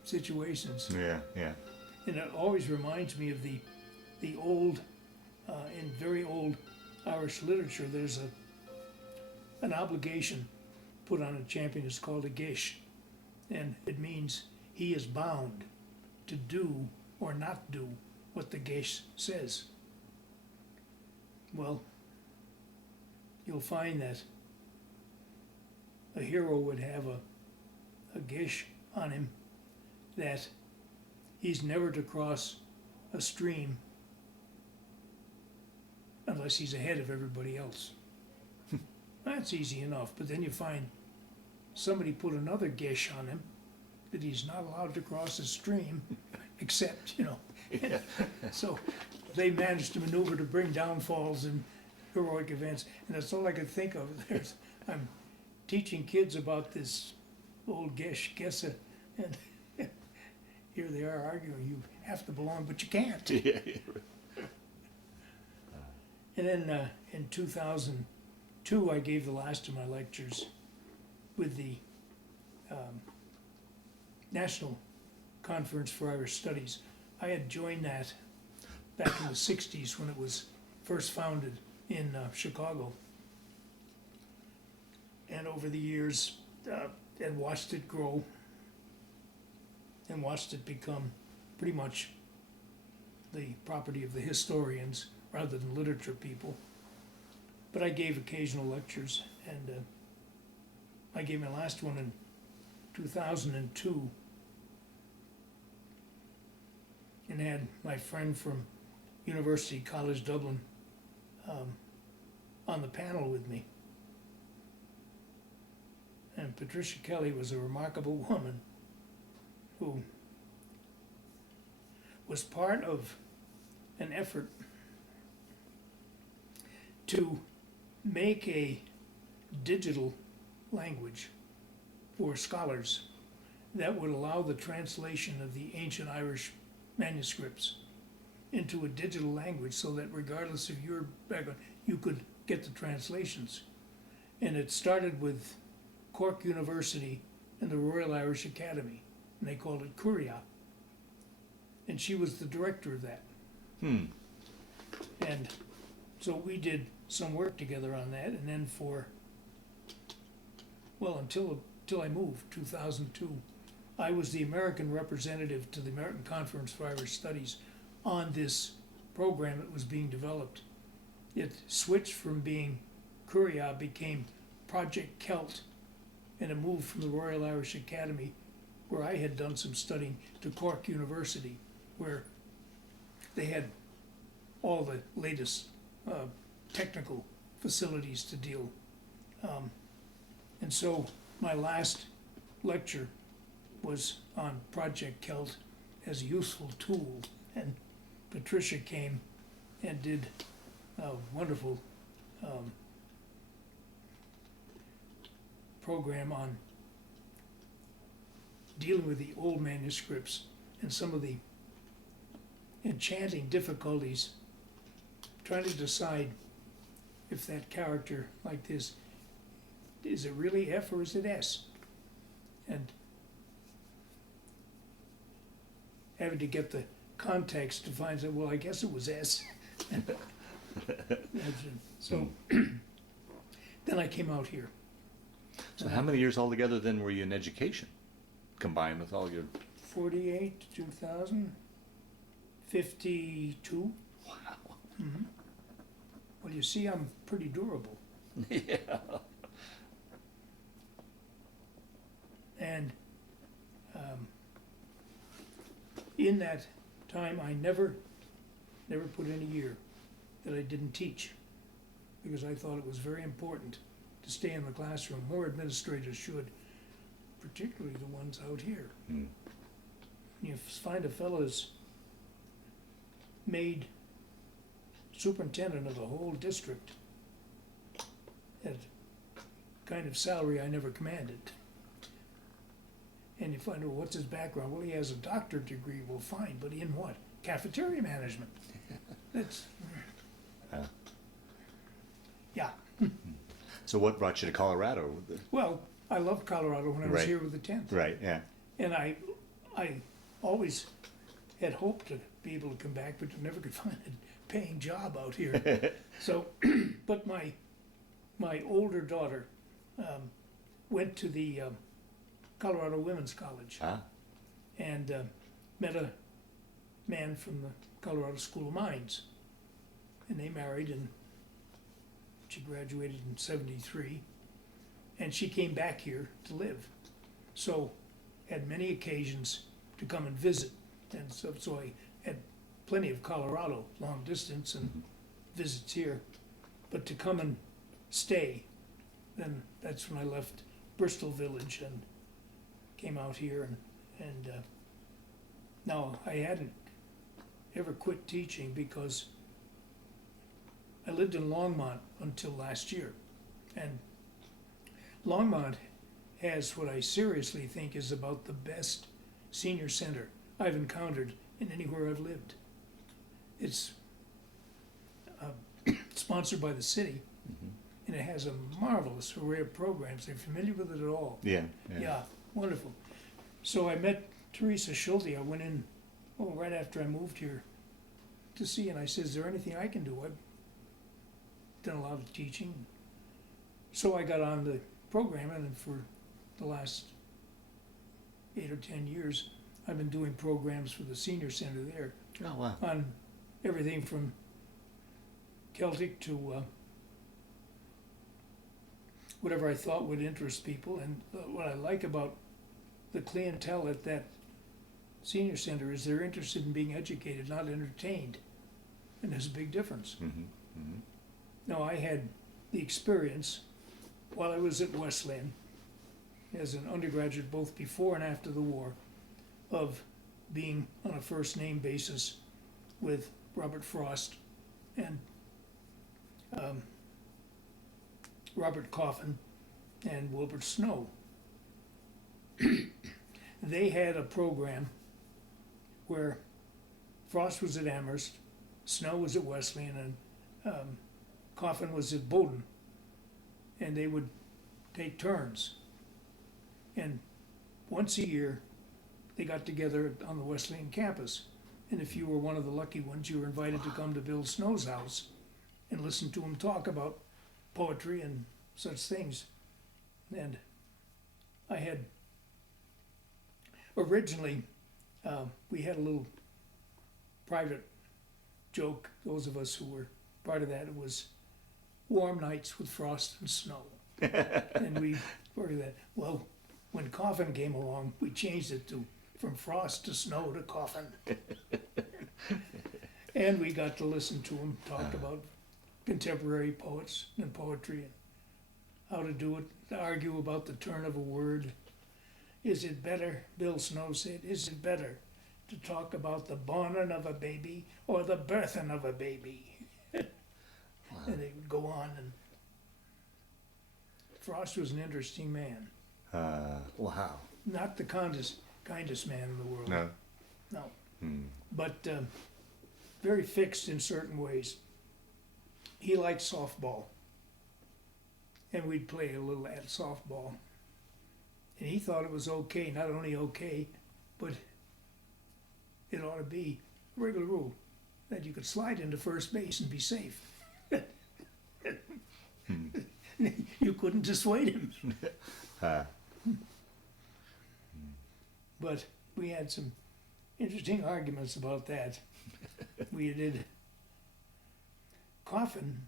situations. Yeah, yeah. And it always reminds me of the old, in very old Irish literature, there's an obligation put on a champion. It's called a gish, and it means he is bound to do or not do what the gish says. Well, you'll find that a hero would have a gish on him that he's never to cross a stream unless he's ahead of everybody else. That's easy enough, but then you find somebody put another gish on him that he's not allowed to cross a stream except, Yeah. so they managed to maneuver to bring downfalls in heroic events, and that's all I could think of. I'm teaching kids about this old gish, and here they are arguing, you have to belong, but you can't. Yeah. And then in 2002, I gave the last of my lectures with the National Conference for Irish Studies. I had joined that back in the 60s when it was first founded in Chicago. And over the years, and watched it grow and watched it become pretty much the property of the historians rather than literature people. But I gave occasional lectures, and I gave my last one in 2002, and had my friend from University College Dublin on the panel with me. And Patricia Kelly was a remarkable woman who was part of an effort to make a digital language for scholars that would allow the translation of the ancient Irish manuscripts into a digital language so that regardless of your background, you could get the translations. And it started with Cork University and the Royal Irish Academy, and they called it Curia. And she was the director of that. And so we did some work together on that, and then until I moved, 2002, I was the American representative to the American Conference for Irish Studies on this program that was being developed. It switched from being Curia, became Project Celt, and it moved from the Royal Irish Academy, where I had done some studying, to Cork University, where they had all the latest technical facilities to deal. And so my last lecture was on Project Celt as a useful tool, and Patricia came and did a wonderful program on dealing with the old manuscripts and some of the enchanting difficulties, trying to decide if that character like this, is it really F or is it S? And having to get the context to find out, well, I guess it was S. So then I came out here. So how many years altogether then were you in education, combined with all your... 48 to 2000, 52. Wow. Mm-hmm. Well, you see, I'm pretty durable. Yeah. And in that time, I never put in a year that I didn't teach, because I thought it was very important to stay in the classroom. More administrators should, particularly the ones out here. Mm. You find a fellow's made superintendent of the whole district at kind of salary I never commanded. And you find out, what's his background? Well, he has a doctorate degree. Well, fine, but in what? Cafeteria management. That's, yeah. So what brought you to Colorado? Well, I loved Colorado when I was Right. here with the 10th. Right, yeah. And I always had hoped to be able to come back, but never could find a paying job out here. So, but my older daughter went to the Colorado Women's College Ah, and met a man from the Colorado School of Mines. And they married, and she graduated in 73. And she came back here to live. So had many occasions to come and visit. And so I had plenty of Colorado, long distance, and visits here. But to come and stay, then that's when I left Bristol Village and came out here. And no, I hadn't ever quit teaching because I lived in Longmont until last year. And Longmont has what I seriously think is about the best senior center I've encountered in anywhere I've lived. It's sponsored by the city, and it has a marvelous array of programs. Are you familiar with it at all? yeah, Yeah, wonderful. So I met Teresa Schulte. I went in, right after I moved here to see, and I said, is there anything I can do? I've done a lot of teaching. So I got on the program, and for the last 8 or 10 years, I've been doing programs for the senior center there Oh, wow. on everything from Celtic to whatever I thought would interest people. And what I like about the clientele at that senior center is they're interested in being educated, not entertained. And there's a big difference. Mm-hmm. Mm-hmm. Now, I had the experience while I was at Wesleyan as an undergraduate, both before and after the war, of being on a first name basis with Robert Frost and Robert Coffin and Wilbert Snow. They had a program where Frost was at Amherst, Snow was at Wesleyan, and Coffin was at Bowdoin, and they would take turns. And once a year, they got together on the Wesleyan campus. And if you were one of the lucky ones, you were invited to come to Bill Snow's house and listen to him talk about poetry and such things. And I had originally, we had a little private joke, those of us who were part of that. It was warm nights with frost and snow. And we part of that. Well, when Coffin came along, we changed it from frost to snow to Coffin. And we got to listen to him talk about contemporary poets and poetry and how to do it, to argue about the turn of a word. is it better, Bill Snow said, is it better to talk about the bornin' of a baby or the birthin' of a baby? And they would go on, and Frost was an interesting man. Wow. Not the kindest man in the world. No. No. Hmm. But very fixed in certain ways. He liked softball. And we'd play a little at softball. And he thought it was okay, not only okay, but it ought to be a regular rule that you could slide into first base and be safe. You couldn't dissuade him. But we had some interesting arguments about that. We did. Coffin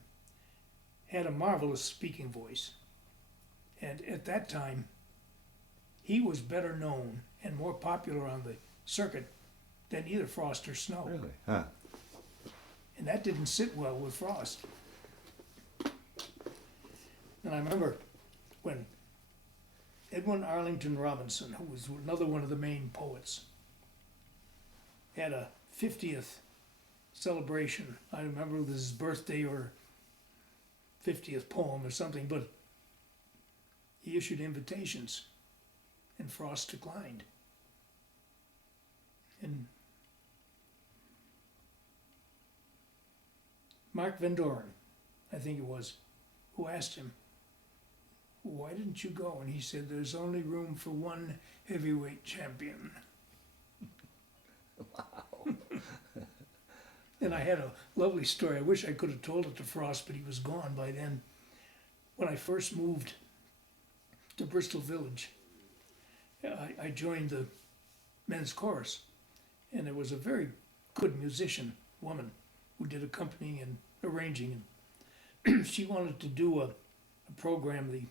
had a marvelous speaking voice. And at that time, he was better known and more popular on the circuit than either Frost or Snow. Really? Huh. And that didn't sit well with Frost. And I remember when Edwin Arlington Robinson, who was another one of the main poets, had a 50th celebration. I remember it was his birthday or 50th poem or something, but he issued invitations, and Frost declined. And Mark Van Doren, I think it was, who asked him, "Why didn't you go?" And he said, "There's only room for one heavyweight champion." Wow. And I had a lovely story. I wish I could have told it to Frost, but he was gone by then. When I first moved to Bristol Village, I joined the men's chorus, and there was a very good musician woman who did accompanying and arranging. And she wanted to do a program.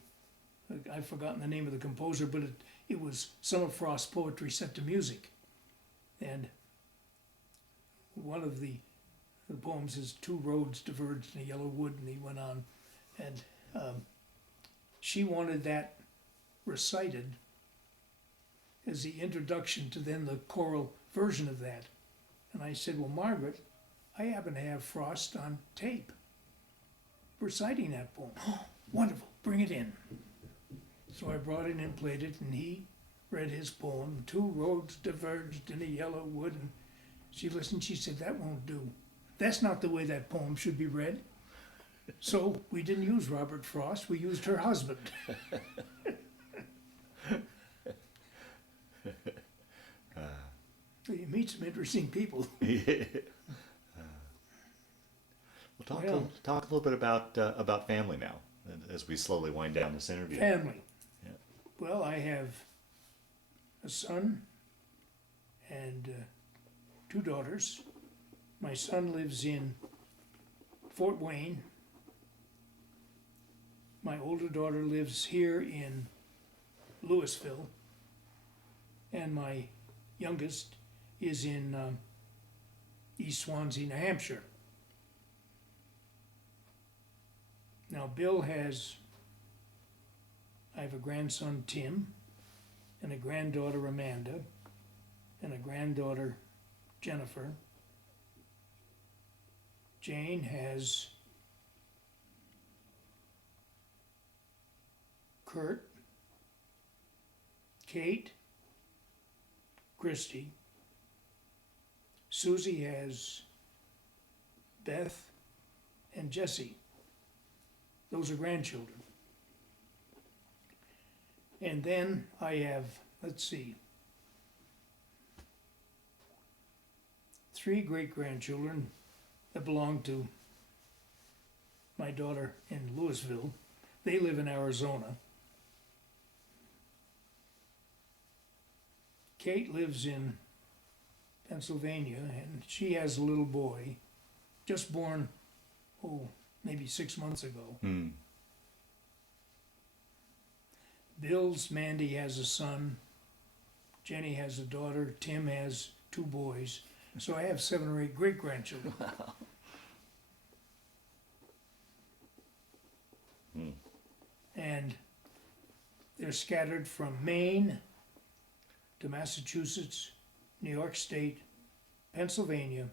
I've forgotten the name of the composer, but it was some of Frost's poetry set to music. And one of the poems is "Two roads diverged in a yellow wood," and he went on. And she wanted that recited as the introduction to then the choral version of that. And I said, "Well, Margaret, I happen to have Frost on tape reciting that poem." "Oh, wonderful, bring it in." So I brought it in and played it, and he read his poem, "Two roads diverged in a yellow wood." And she listened, she said, "That won't do. That's not the way that poem should be read." So we didn't use Robert Frost, we used her husband. So you meet some interesting people. Well, talk a little bit about family now, as we slowly wind down this interview. Family. Yeah. Well, I have a son and 2 daughters. My son lives in Fort Wayne. My older daughter lives here in Louisville. And my youngest is in East Swansea, New Hampshire. Now, I have a grandson, Tim, and a granddaughter, Amanda, and a granddaughter, Jennifer. Jane has Kurt, Kate, Christy. Susie has Beth and Jessie. Those are grandchildren. And then I have, 3 great-grandchildren that belong to my daughter in Louisville. They live in Arizona. Kate lives in Pennsylvania, and she has a little boy, just born, maybe 6 months ago. Hmm. Bill's Mandy has a son, Jenny has a daughter, Tim has 2 boys, so I have 7 or 8 great-grandchildren. Wow. Hmm. And they're scattered from Maine to Massachusetts, New York State, Pennsylvania,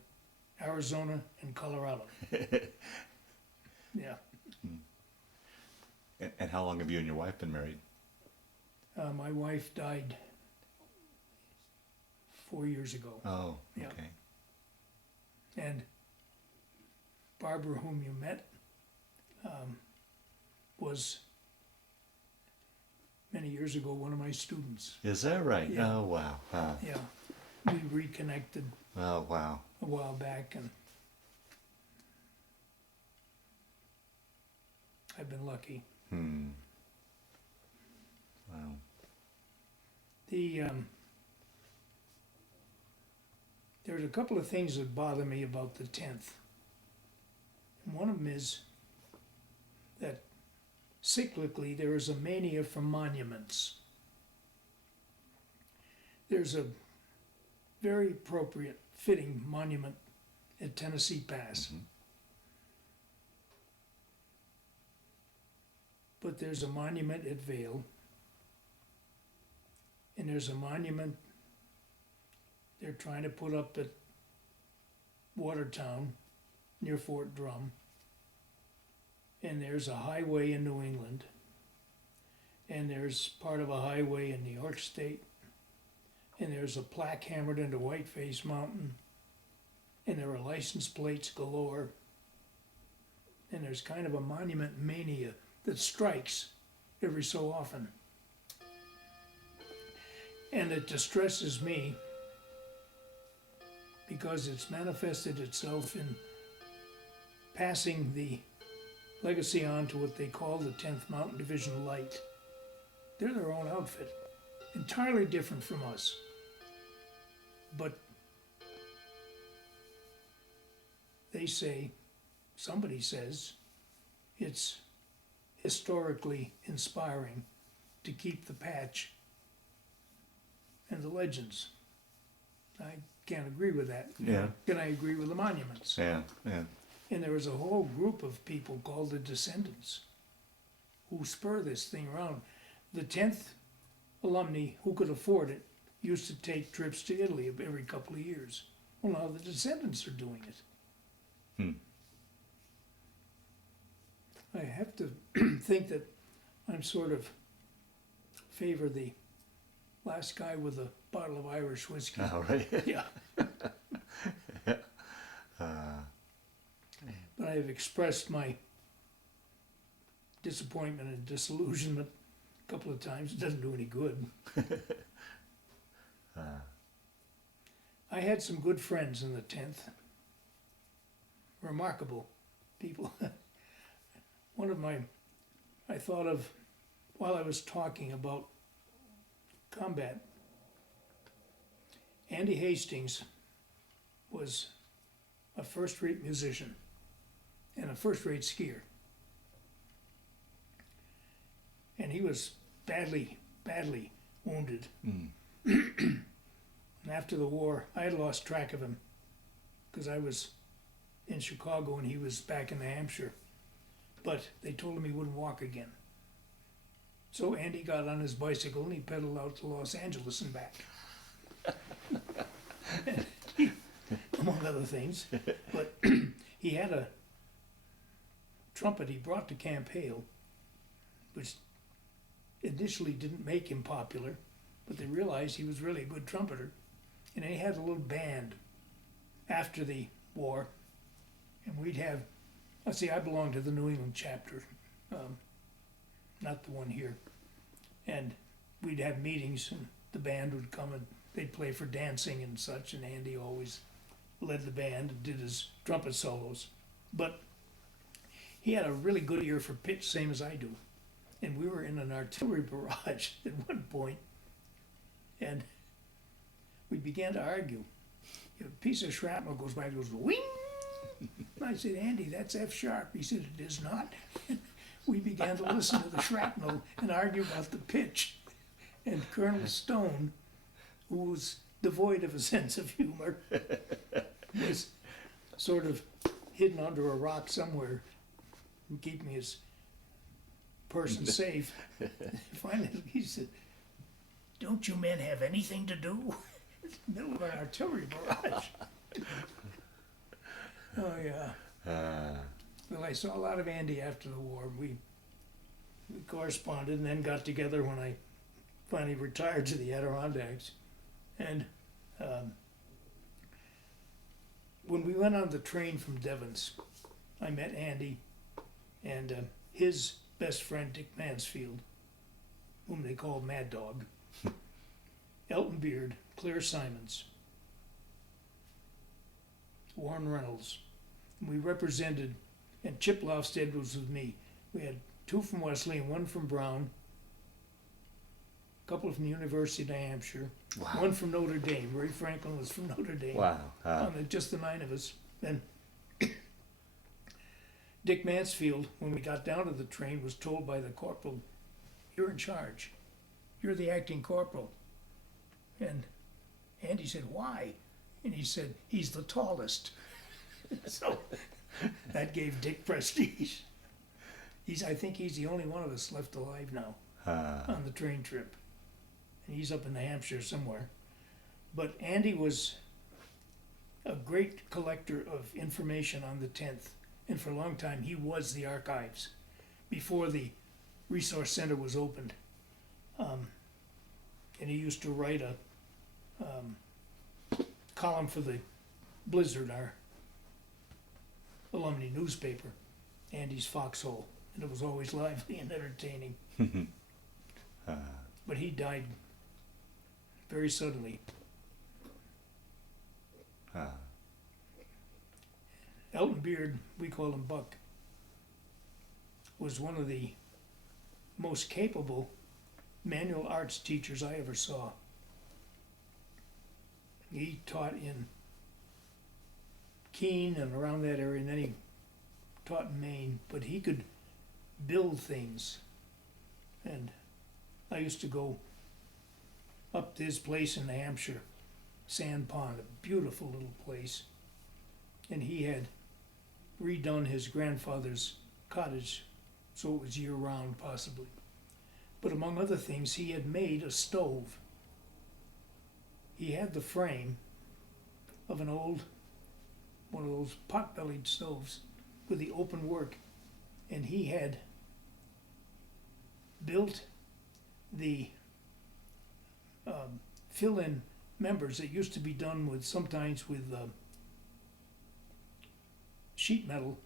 Arizona, and Colorado. Yeah. And how long have you and your wife been married? My wife died 4 years ago. Oh, Yeah. okay. And Barbara, whom you met, was many years ago one of my students. Is that right? Yeah. Oh, wow. Huh. Yeah. We reconnected Oh, wow. a while back, and I've been lucky. Wow. There's a couple of things that bother me about the 10th. And one of them is that cyclically there is a mania for monuments. There's a very appropriate, fitting monument at Tennessee Pass. Mhm. But there's a monument at Vale, and there's a monument they're trying to put up at Watertown near Fort Drum, and there's a highway in New England, and there's part of a highway in New York State, and there's a plaque hammered into Whiteface Mountain, and there are license plates galore, and there's kind of a monument mania that strikes every so often. And it distresses me because it's manifested itself in passing the legacy on to what they call the 10th Mountain Division Light. They're their own outfit, entirely different from us. But they say, somebody says, it's historically inspiring to keep the patch and the legends. I can't agree with that. Yeah. Can I agree with the monuments? Yeah, yeah. And there was a whole group of people called the Descendants who spur this thing around. The 10th alumni who could afford it used to take trips to Italy every couple of years. Well, now the Descendants are doing it. I have to think that I'm sort of favor the last guy with a bottle of Irish whiskey. All right. Yeah. But I have expressed my disappointment and disillusionment a couple of times. It doesn't do any good. I had some good friends in the 10th. Remarkable people. One of my, I thought of, while I was talking about combat, Andy Hastings was a first-rate musician and a first-rate skier. And he was badly, badly wounded. And after the war, I had lost track of him because I was in Chicago and he was back in New Hampshire. But they told him he wouldn't walk again. So Andy got on his bicycle and he pedaled out to Los Angeles and back. Among other things. But he had a trumpet he brought to Camp Hale, which initially didn't make him popular, but they realized he was really a good trumpeter. And he had a little band after the war, and we'd have, let's see, I belonged to the New England chapter, not the one here. And we'd have meetings, and the band would come and they'd play for dancing and such, and Andy always led the band and did his trumpet solos. But he had a really good ear for pitch, same as I do. And we were in an artillery barrage at one point, and we began to argue. A piece of shrapnel goes by, it goes wing. I said, Andy, that's F sharp. He said, it is not. We began to listen to the shrapnel and argue about the pitch. And Colonel Stone, who was devoid of a sense of humor, was sort of hidden under a rock somewhere and keeping his person safe. Finally, he said, don't you men have anything to do? It's the middle of an artillery barrage. Oh, yeah. Well, I saw a lot of Andy after the war. We corresponded and then got together when I finally retired to the Adirondacks. And when we went on the train from Devon's, I met Andy and his best friend, Dick Mansfield, whom they called Mad Dog, Elton Beard, Claire Simons, Warren Reynolds. We represented, and Chip Lofstead was with me. We had 2 from Wesley and 1 from Brown, a couple from the University of New Hampshire, Wow. 1 from Notre Dame. Ray Franklin was from Notre Dame. Wow. Just the 9 of us. Then Dick Mansfield, when we got down to the train, was told by the corporal, "You're in charge. You're the acting corporal." And Andy said, "Why?" And he said, "He's the tallest." So that gave Dick prestige. I think he's the only one of us left alive now on the train trip. And he's up in New Hampshire somewhere. But Andy was a great collector of information on the 10th. And for a long time, he was the archives before the Resource Center was opened. And he used to write a column for the Blizzard, our alumni newspaper, Andy's Foxhole. And it was always lively and entertaining. But he died very suddenly. Elton Beard, we called him Buck, was one of the most capable manual arts teachers I ever saw. He taught in Keene and around that area, and then he taught in Maine, but he could build things. And I used to go up to his place in New Hampshire, Sand Pond, a beautiful little place. And he had redone his grandfather's cottage so it was year-round possibly. But among other things, he had made a stove. He had the frame of an old, one of those pot-bellied stoves with the open work, and he had built the fill-in members that used to be done with sometimes with sheet metal,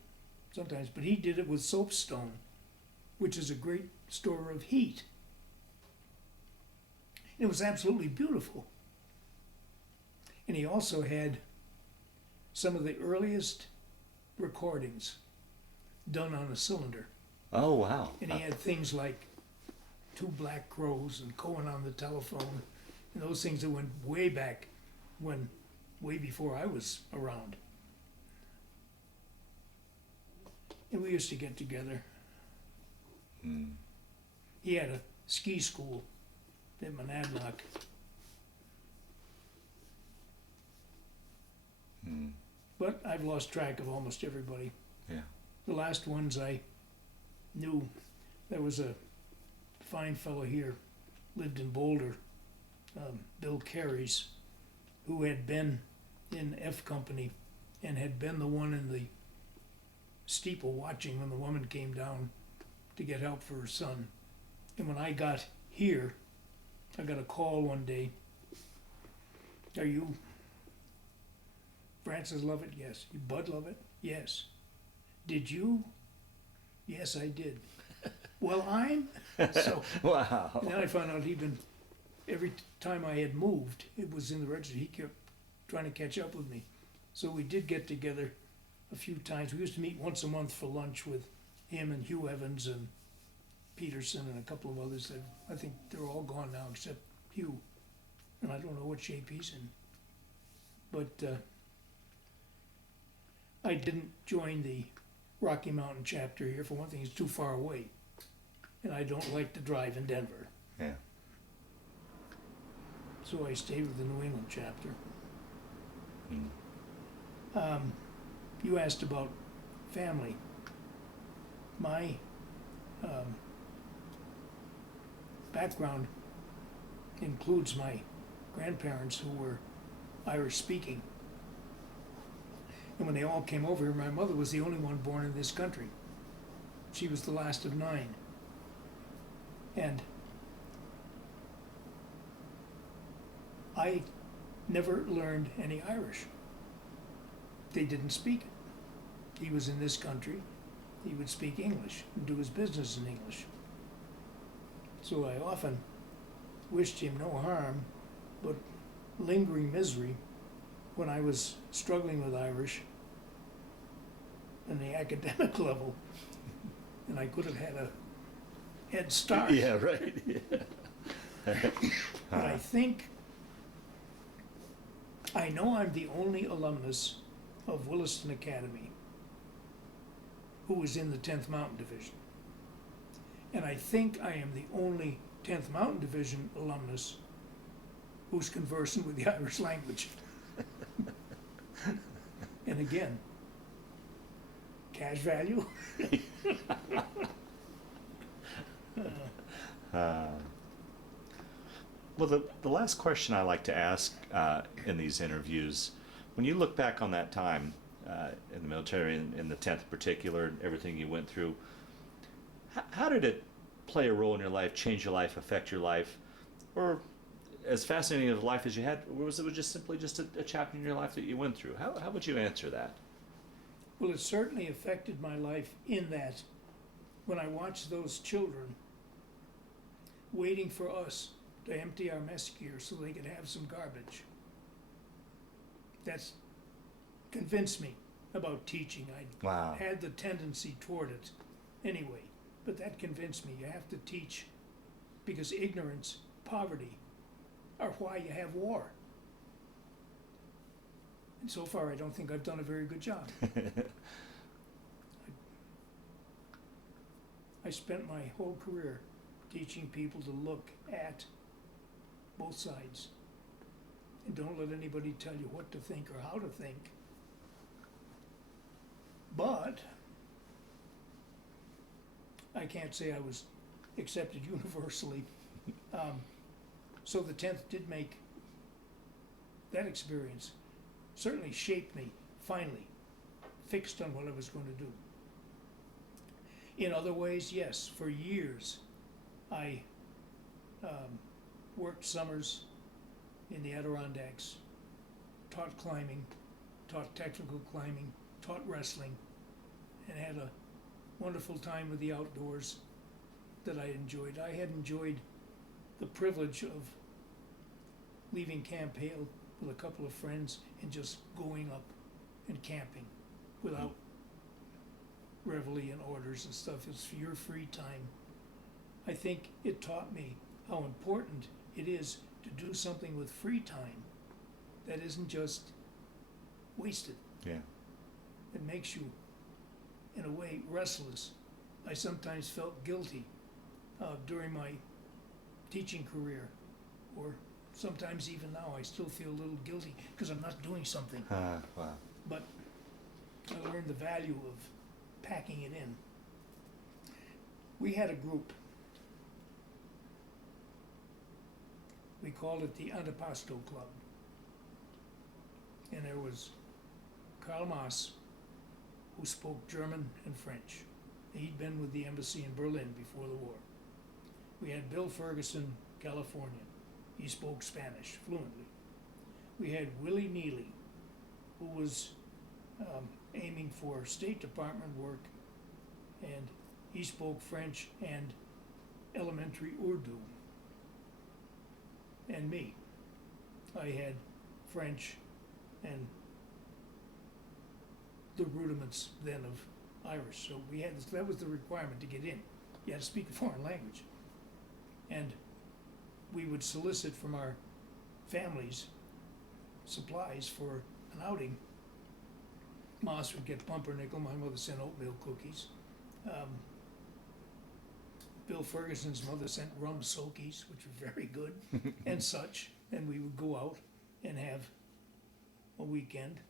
sometimes, but he did it with soapstone, which is a great store of heat. It was absolutely beautiful. And he also had some of the earliest recordings done on a cylinder. Oh, wow. And he had things like Two Black Crows and Cohen on the Telephone, and those things that went way back, way before I was around. And we used to get together. He had a ski school at Monadnock. But I've lost track of almost everybody. Yeah. The last ones I knew, there was a fine fellow here, lived in Boulder, Bill Carey's, who had been in F Company and had been the one in the steeple watching when the woman came down to get help for her son. And when I got here, I got a call one day. "Are you Francis Lovett?" "Yes." "You Bud Lovett?" "Yes." "Did you?" "Yes, I did." "Well, I'm..." So Wow. then I found out he'd been, every time I had moved, it was in the register, he kept trying to catch up with me. So we did get together a few times. We used to meet once a month for lunch with him and Hugh Evans and Peterson and a couple of others. I think they're all gone now except Hugh. And I don't know what shape he's in. But I didn't join the Rocky Mountain chapter here. For one thing, it's too far away. And I don't like to drive in Denver. Yeah. So I stayed with the New England chapter. You asked about family. My background includes my grandparents who were Irish speaking. And when they all came over here, my mother was the only one born in this country. She was the last of 9. And I never learned any Irish. They didn't speak it. He was in this country. He would speak English and do his business in English. So I often wished him no harm, but lingering misery when I was struggling with Irish in the academic level, and I could have had a head start. Yeah, right. Yeah. But I think, I know I'm the only alumnus of Williston Academy who was in the 10th Mountain Division. And I think I am the only 10th Mountain Division alumnus who's conversant with the Irish language. And again, cash value. Well, the last question I like to ask in these interviews, when you look back on that time in the military, in the 10th in particular, and everything you went through, how did it play a role in your life, change your life, affect your life? Or as fascinating of a life as you had, or was it just simply just a chapter in your life that you went through? How would you answer that? Well, it certainly affected my life in that when I watched those children waiting for us to empty our mess gear so they could have some garbage, that's convinced me about teaching. I Wow. had the tendency toward it anyway, but that convinced me you have to teach because ignorance, poverty are why you have war. And so far, I don't think I've done a very good job. I spent my whole career teaching people to look at both sides and don't let anybody tell you what to think or how to think. But I can't say I was accepted universally. So the 10th did make that experience, certainly shaped me, finally, fixed on what I was going to do. In other ways, yes, for years I worked summers in the Adirondacks, taught climbing, taught technical climbing, taught wrestling, and had a wonderful time with the outdoors that I enjoyed. I had enjoyed the privilege of leaving Camp Hale with a couple of friends and just going up and camping without reveille and orders and stuff. It's for your free time. I think it taught me how important it is to do something with free time that isn't just wasted. Yeah. It makes you, in a way, restless. I sometimes felt guilty during my teaching career, or sometimes even now I still feel a little guilty because I'm not doing something. Wow. But I learned the value of packing it in. We had a group. We called it the Antipasto Club. And there was Karl Maas, who spoke German and French. He'd been with the embassy in Berlin before the war. We had Bill Ferguson, California. He spoke Spanish fluently. We had Willie Neely, who was aiming for State Department work, and he spoke French and elementary Urdu. And me. I had French and the rudiments then of Irish. So we had this, that was the requirement to get in. You had to speak a foreign language. And we would solicit from our families supplies for an outing. Moss would get pumpernickel, my mother sent oatmeal cookies. Bill Ferguson's mother sent rum soakies, which were very good, and such. And we would go out and have a weekend.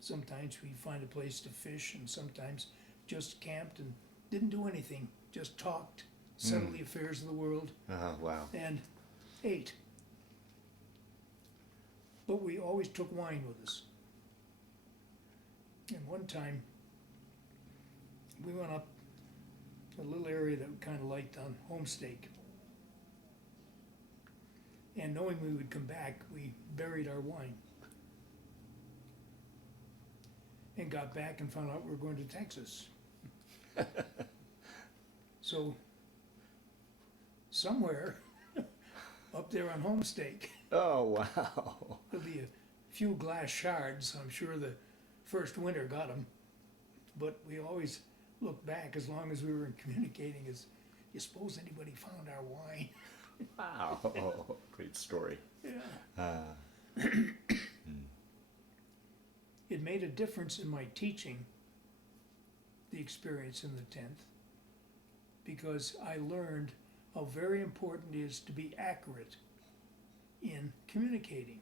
Sometimes we'd find a place to fish, and sometimes just camped and didn't do anything, just talked, settled the affairs of the world. Wow. And 8. But we always took wine with us. And one time, we went up a little area that we kind of liked on Homestake. And knowing we would come back, we buried our wine. And got back and found out we were going to Texas. So, somewhere up there on Homestake, Oh, wow. there'll be a few glass shards. I'm sure the first winter got them. But we always look back as long as we were communicating as, you suppose anybody found our wine? Wow. Great story. Yeah. It made a difference in my teaching, the experience in the 10th, because I learned how very important it is to be accurate in communicating,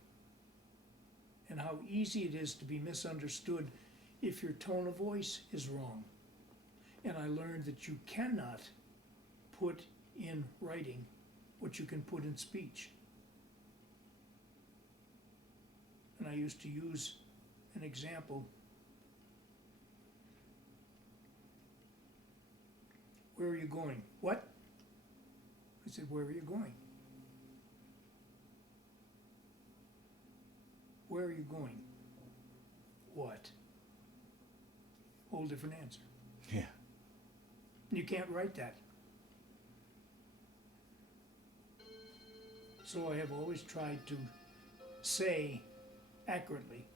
and how easy it is to be misunderstood if your tone of voice is wrong. And I learned that you cannot put in writing what you can put in speech. And I used to use an example. Where are you going? What? I said, where are you going? Where are you going? What? Whole different answer. Yeah. You can't write that. So I have always tried to say accurately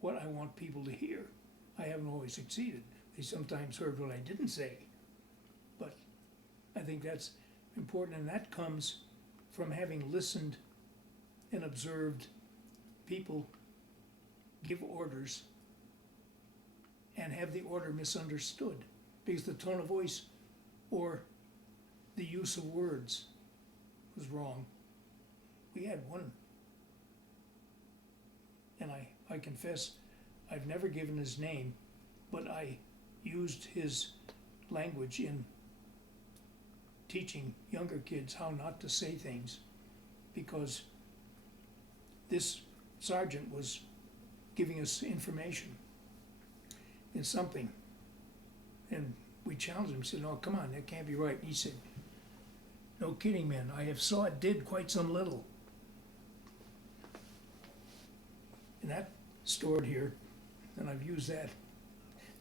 what I want people to hear. I haven't always succeeded. They sometimes heard what I didn't say. But I think that's important, and that comes from having listened and observed people give orders and have the order misunderstood because the tone of voice or the use of words was wrong. We had one, and I confess I've never given his name, but I used his language in teaching younger kids how not to say things, because this sergeant was giving us information in something, and we challenged him, said, no, come on, that can't be right. And he said, no kidding, man, I have saw it did quite some little. And that stored here, and I've used that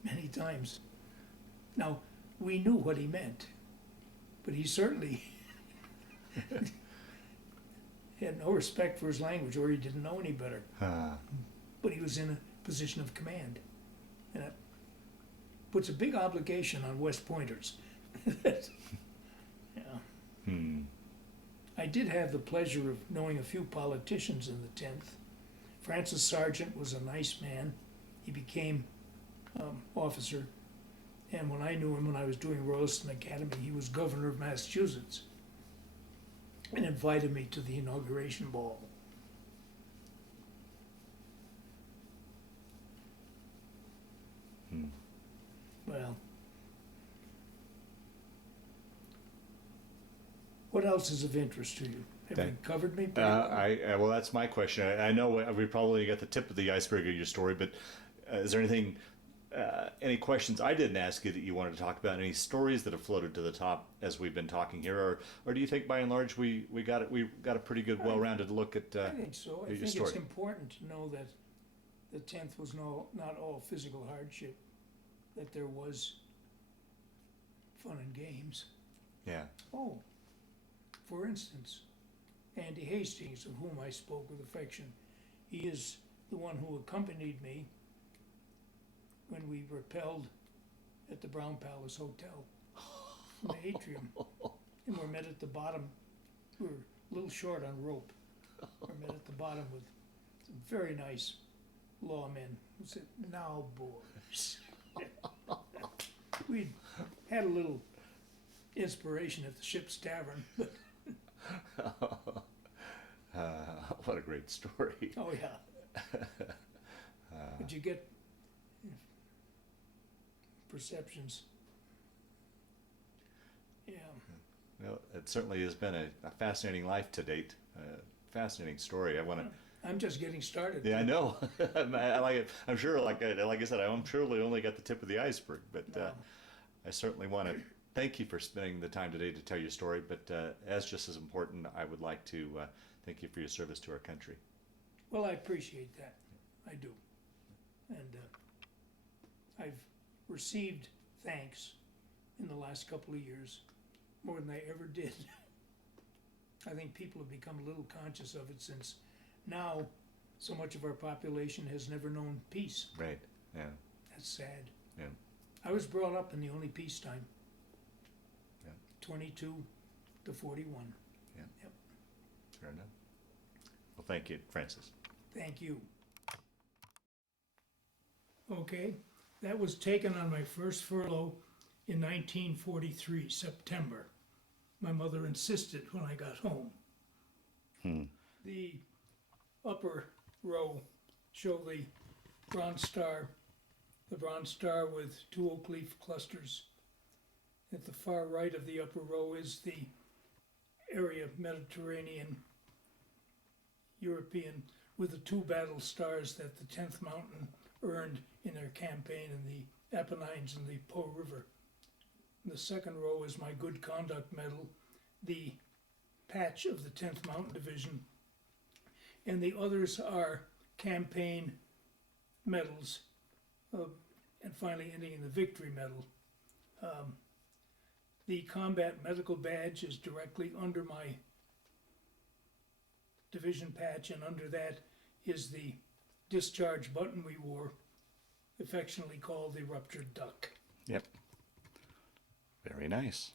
many times. Now, we knew what he meant, but he certainly had no respect for his language, or he didn't know any better. But he was in a position of command, and that puts a big obligation on West Pointers. Yeah. I did have the pleasure of knowing a few politicians in the 10th. Francis Sargent was a nice man. He became officer, and when I knew him when I was doing Royston Academy, he was governor of Massachusetts and invited me to the inauguration ball. Well, what else is of interest to you? Have you covered me? Well, that's my question. I know we probably got the tip of the iceberg of your story, but is there anything, any questions I didn't ask you that you wanted to talk about? Any stories that have floated to the top as we've been talking here, or do you think by and large we got a pretty good, well-rounded look at? I think so. I your think story. it's important to know that the 10th was not all physical hardship, that there was fun and games. Yeah. Oh, for instance, Andy Hastings, of whom I spoke with affection, he is the one who accompanied me when we rappelled at the Brown Palace Hotel in the atrium, and we're met at the bottom. We were a little short on rope. We're met at the bottom with some very nice lawmen who said, "Now, boys." We'd had a little inspiration at the ship's tavern, but what a great story. oh yeah. But you get perceptions. Yeah. Well, it certainly has been a fascinating life to date. Fascinating story. I want to. I'm just getting started. Yeah, I know. I like it. I'm sure, like I said, I'm sure we only got the tip of the iceberg. But I certainly want to thank you for spending the time today to tell your story. But as just as important, I would like to thank you for your service to our country. Well, I appreciate that. I do. And I've received thanks in the last couple of years, more than I ever did. I think people have become a little conscious of it since now so much of our population has never known peace. Right. Yeah. That's sad. Yeah. I was brought up in the only peacetime. Yeah. 22 to 41. Yeah. Yep. Fair enough. Well, thank you, Francis. Thank you. Okay, that was taken on my first furlough in 1943, September. My mother insisted when I got home. The upper row show the Bronze Star with 2 oak leaf clusters. At the far right of the upper row is the area of Mediterranean, European, with the 2 battle stars that the 10th Mountain earned in their campaign in the Apennines and the Po River. The second row is my Good Conduct Medal, the patch of the 10th Mountain Division, and the others are campaign medals, and finally ending in the Victory Medal. The Combat Medical Badge is directly under my division patch, and under that is the discharge button we wore, affectionately called the Ruptured Duck. Yep. Very nice.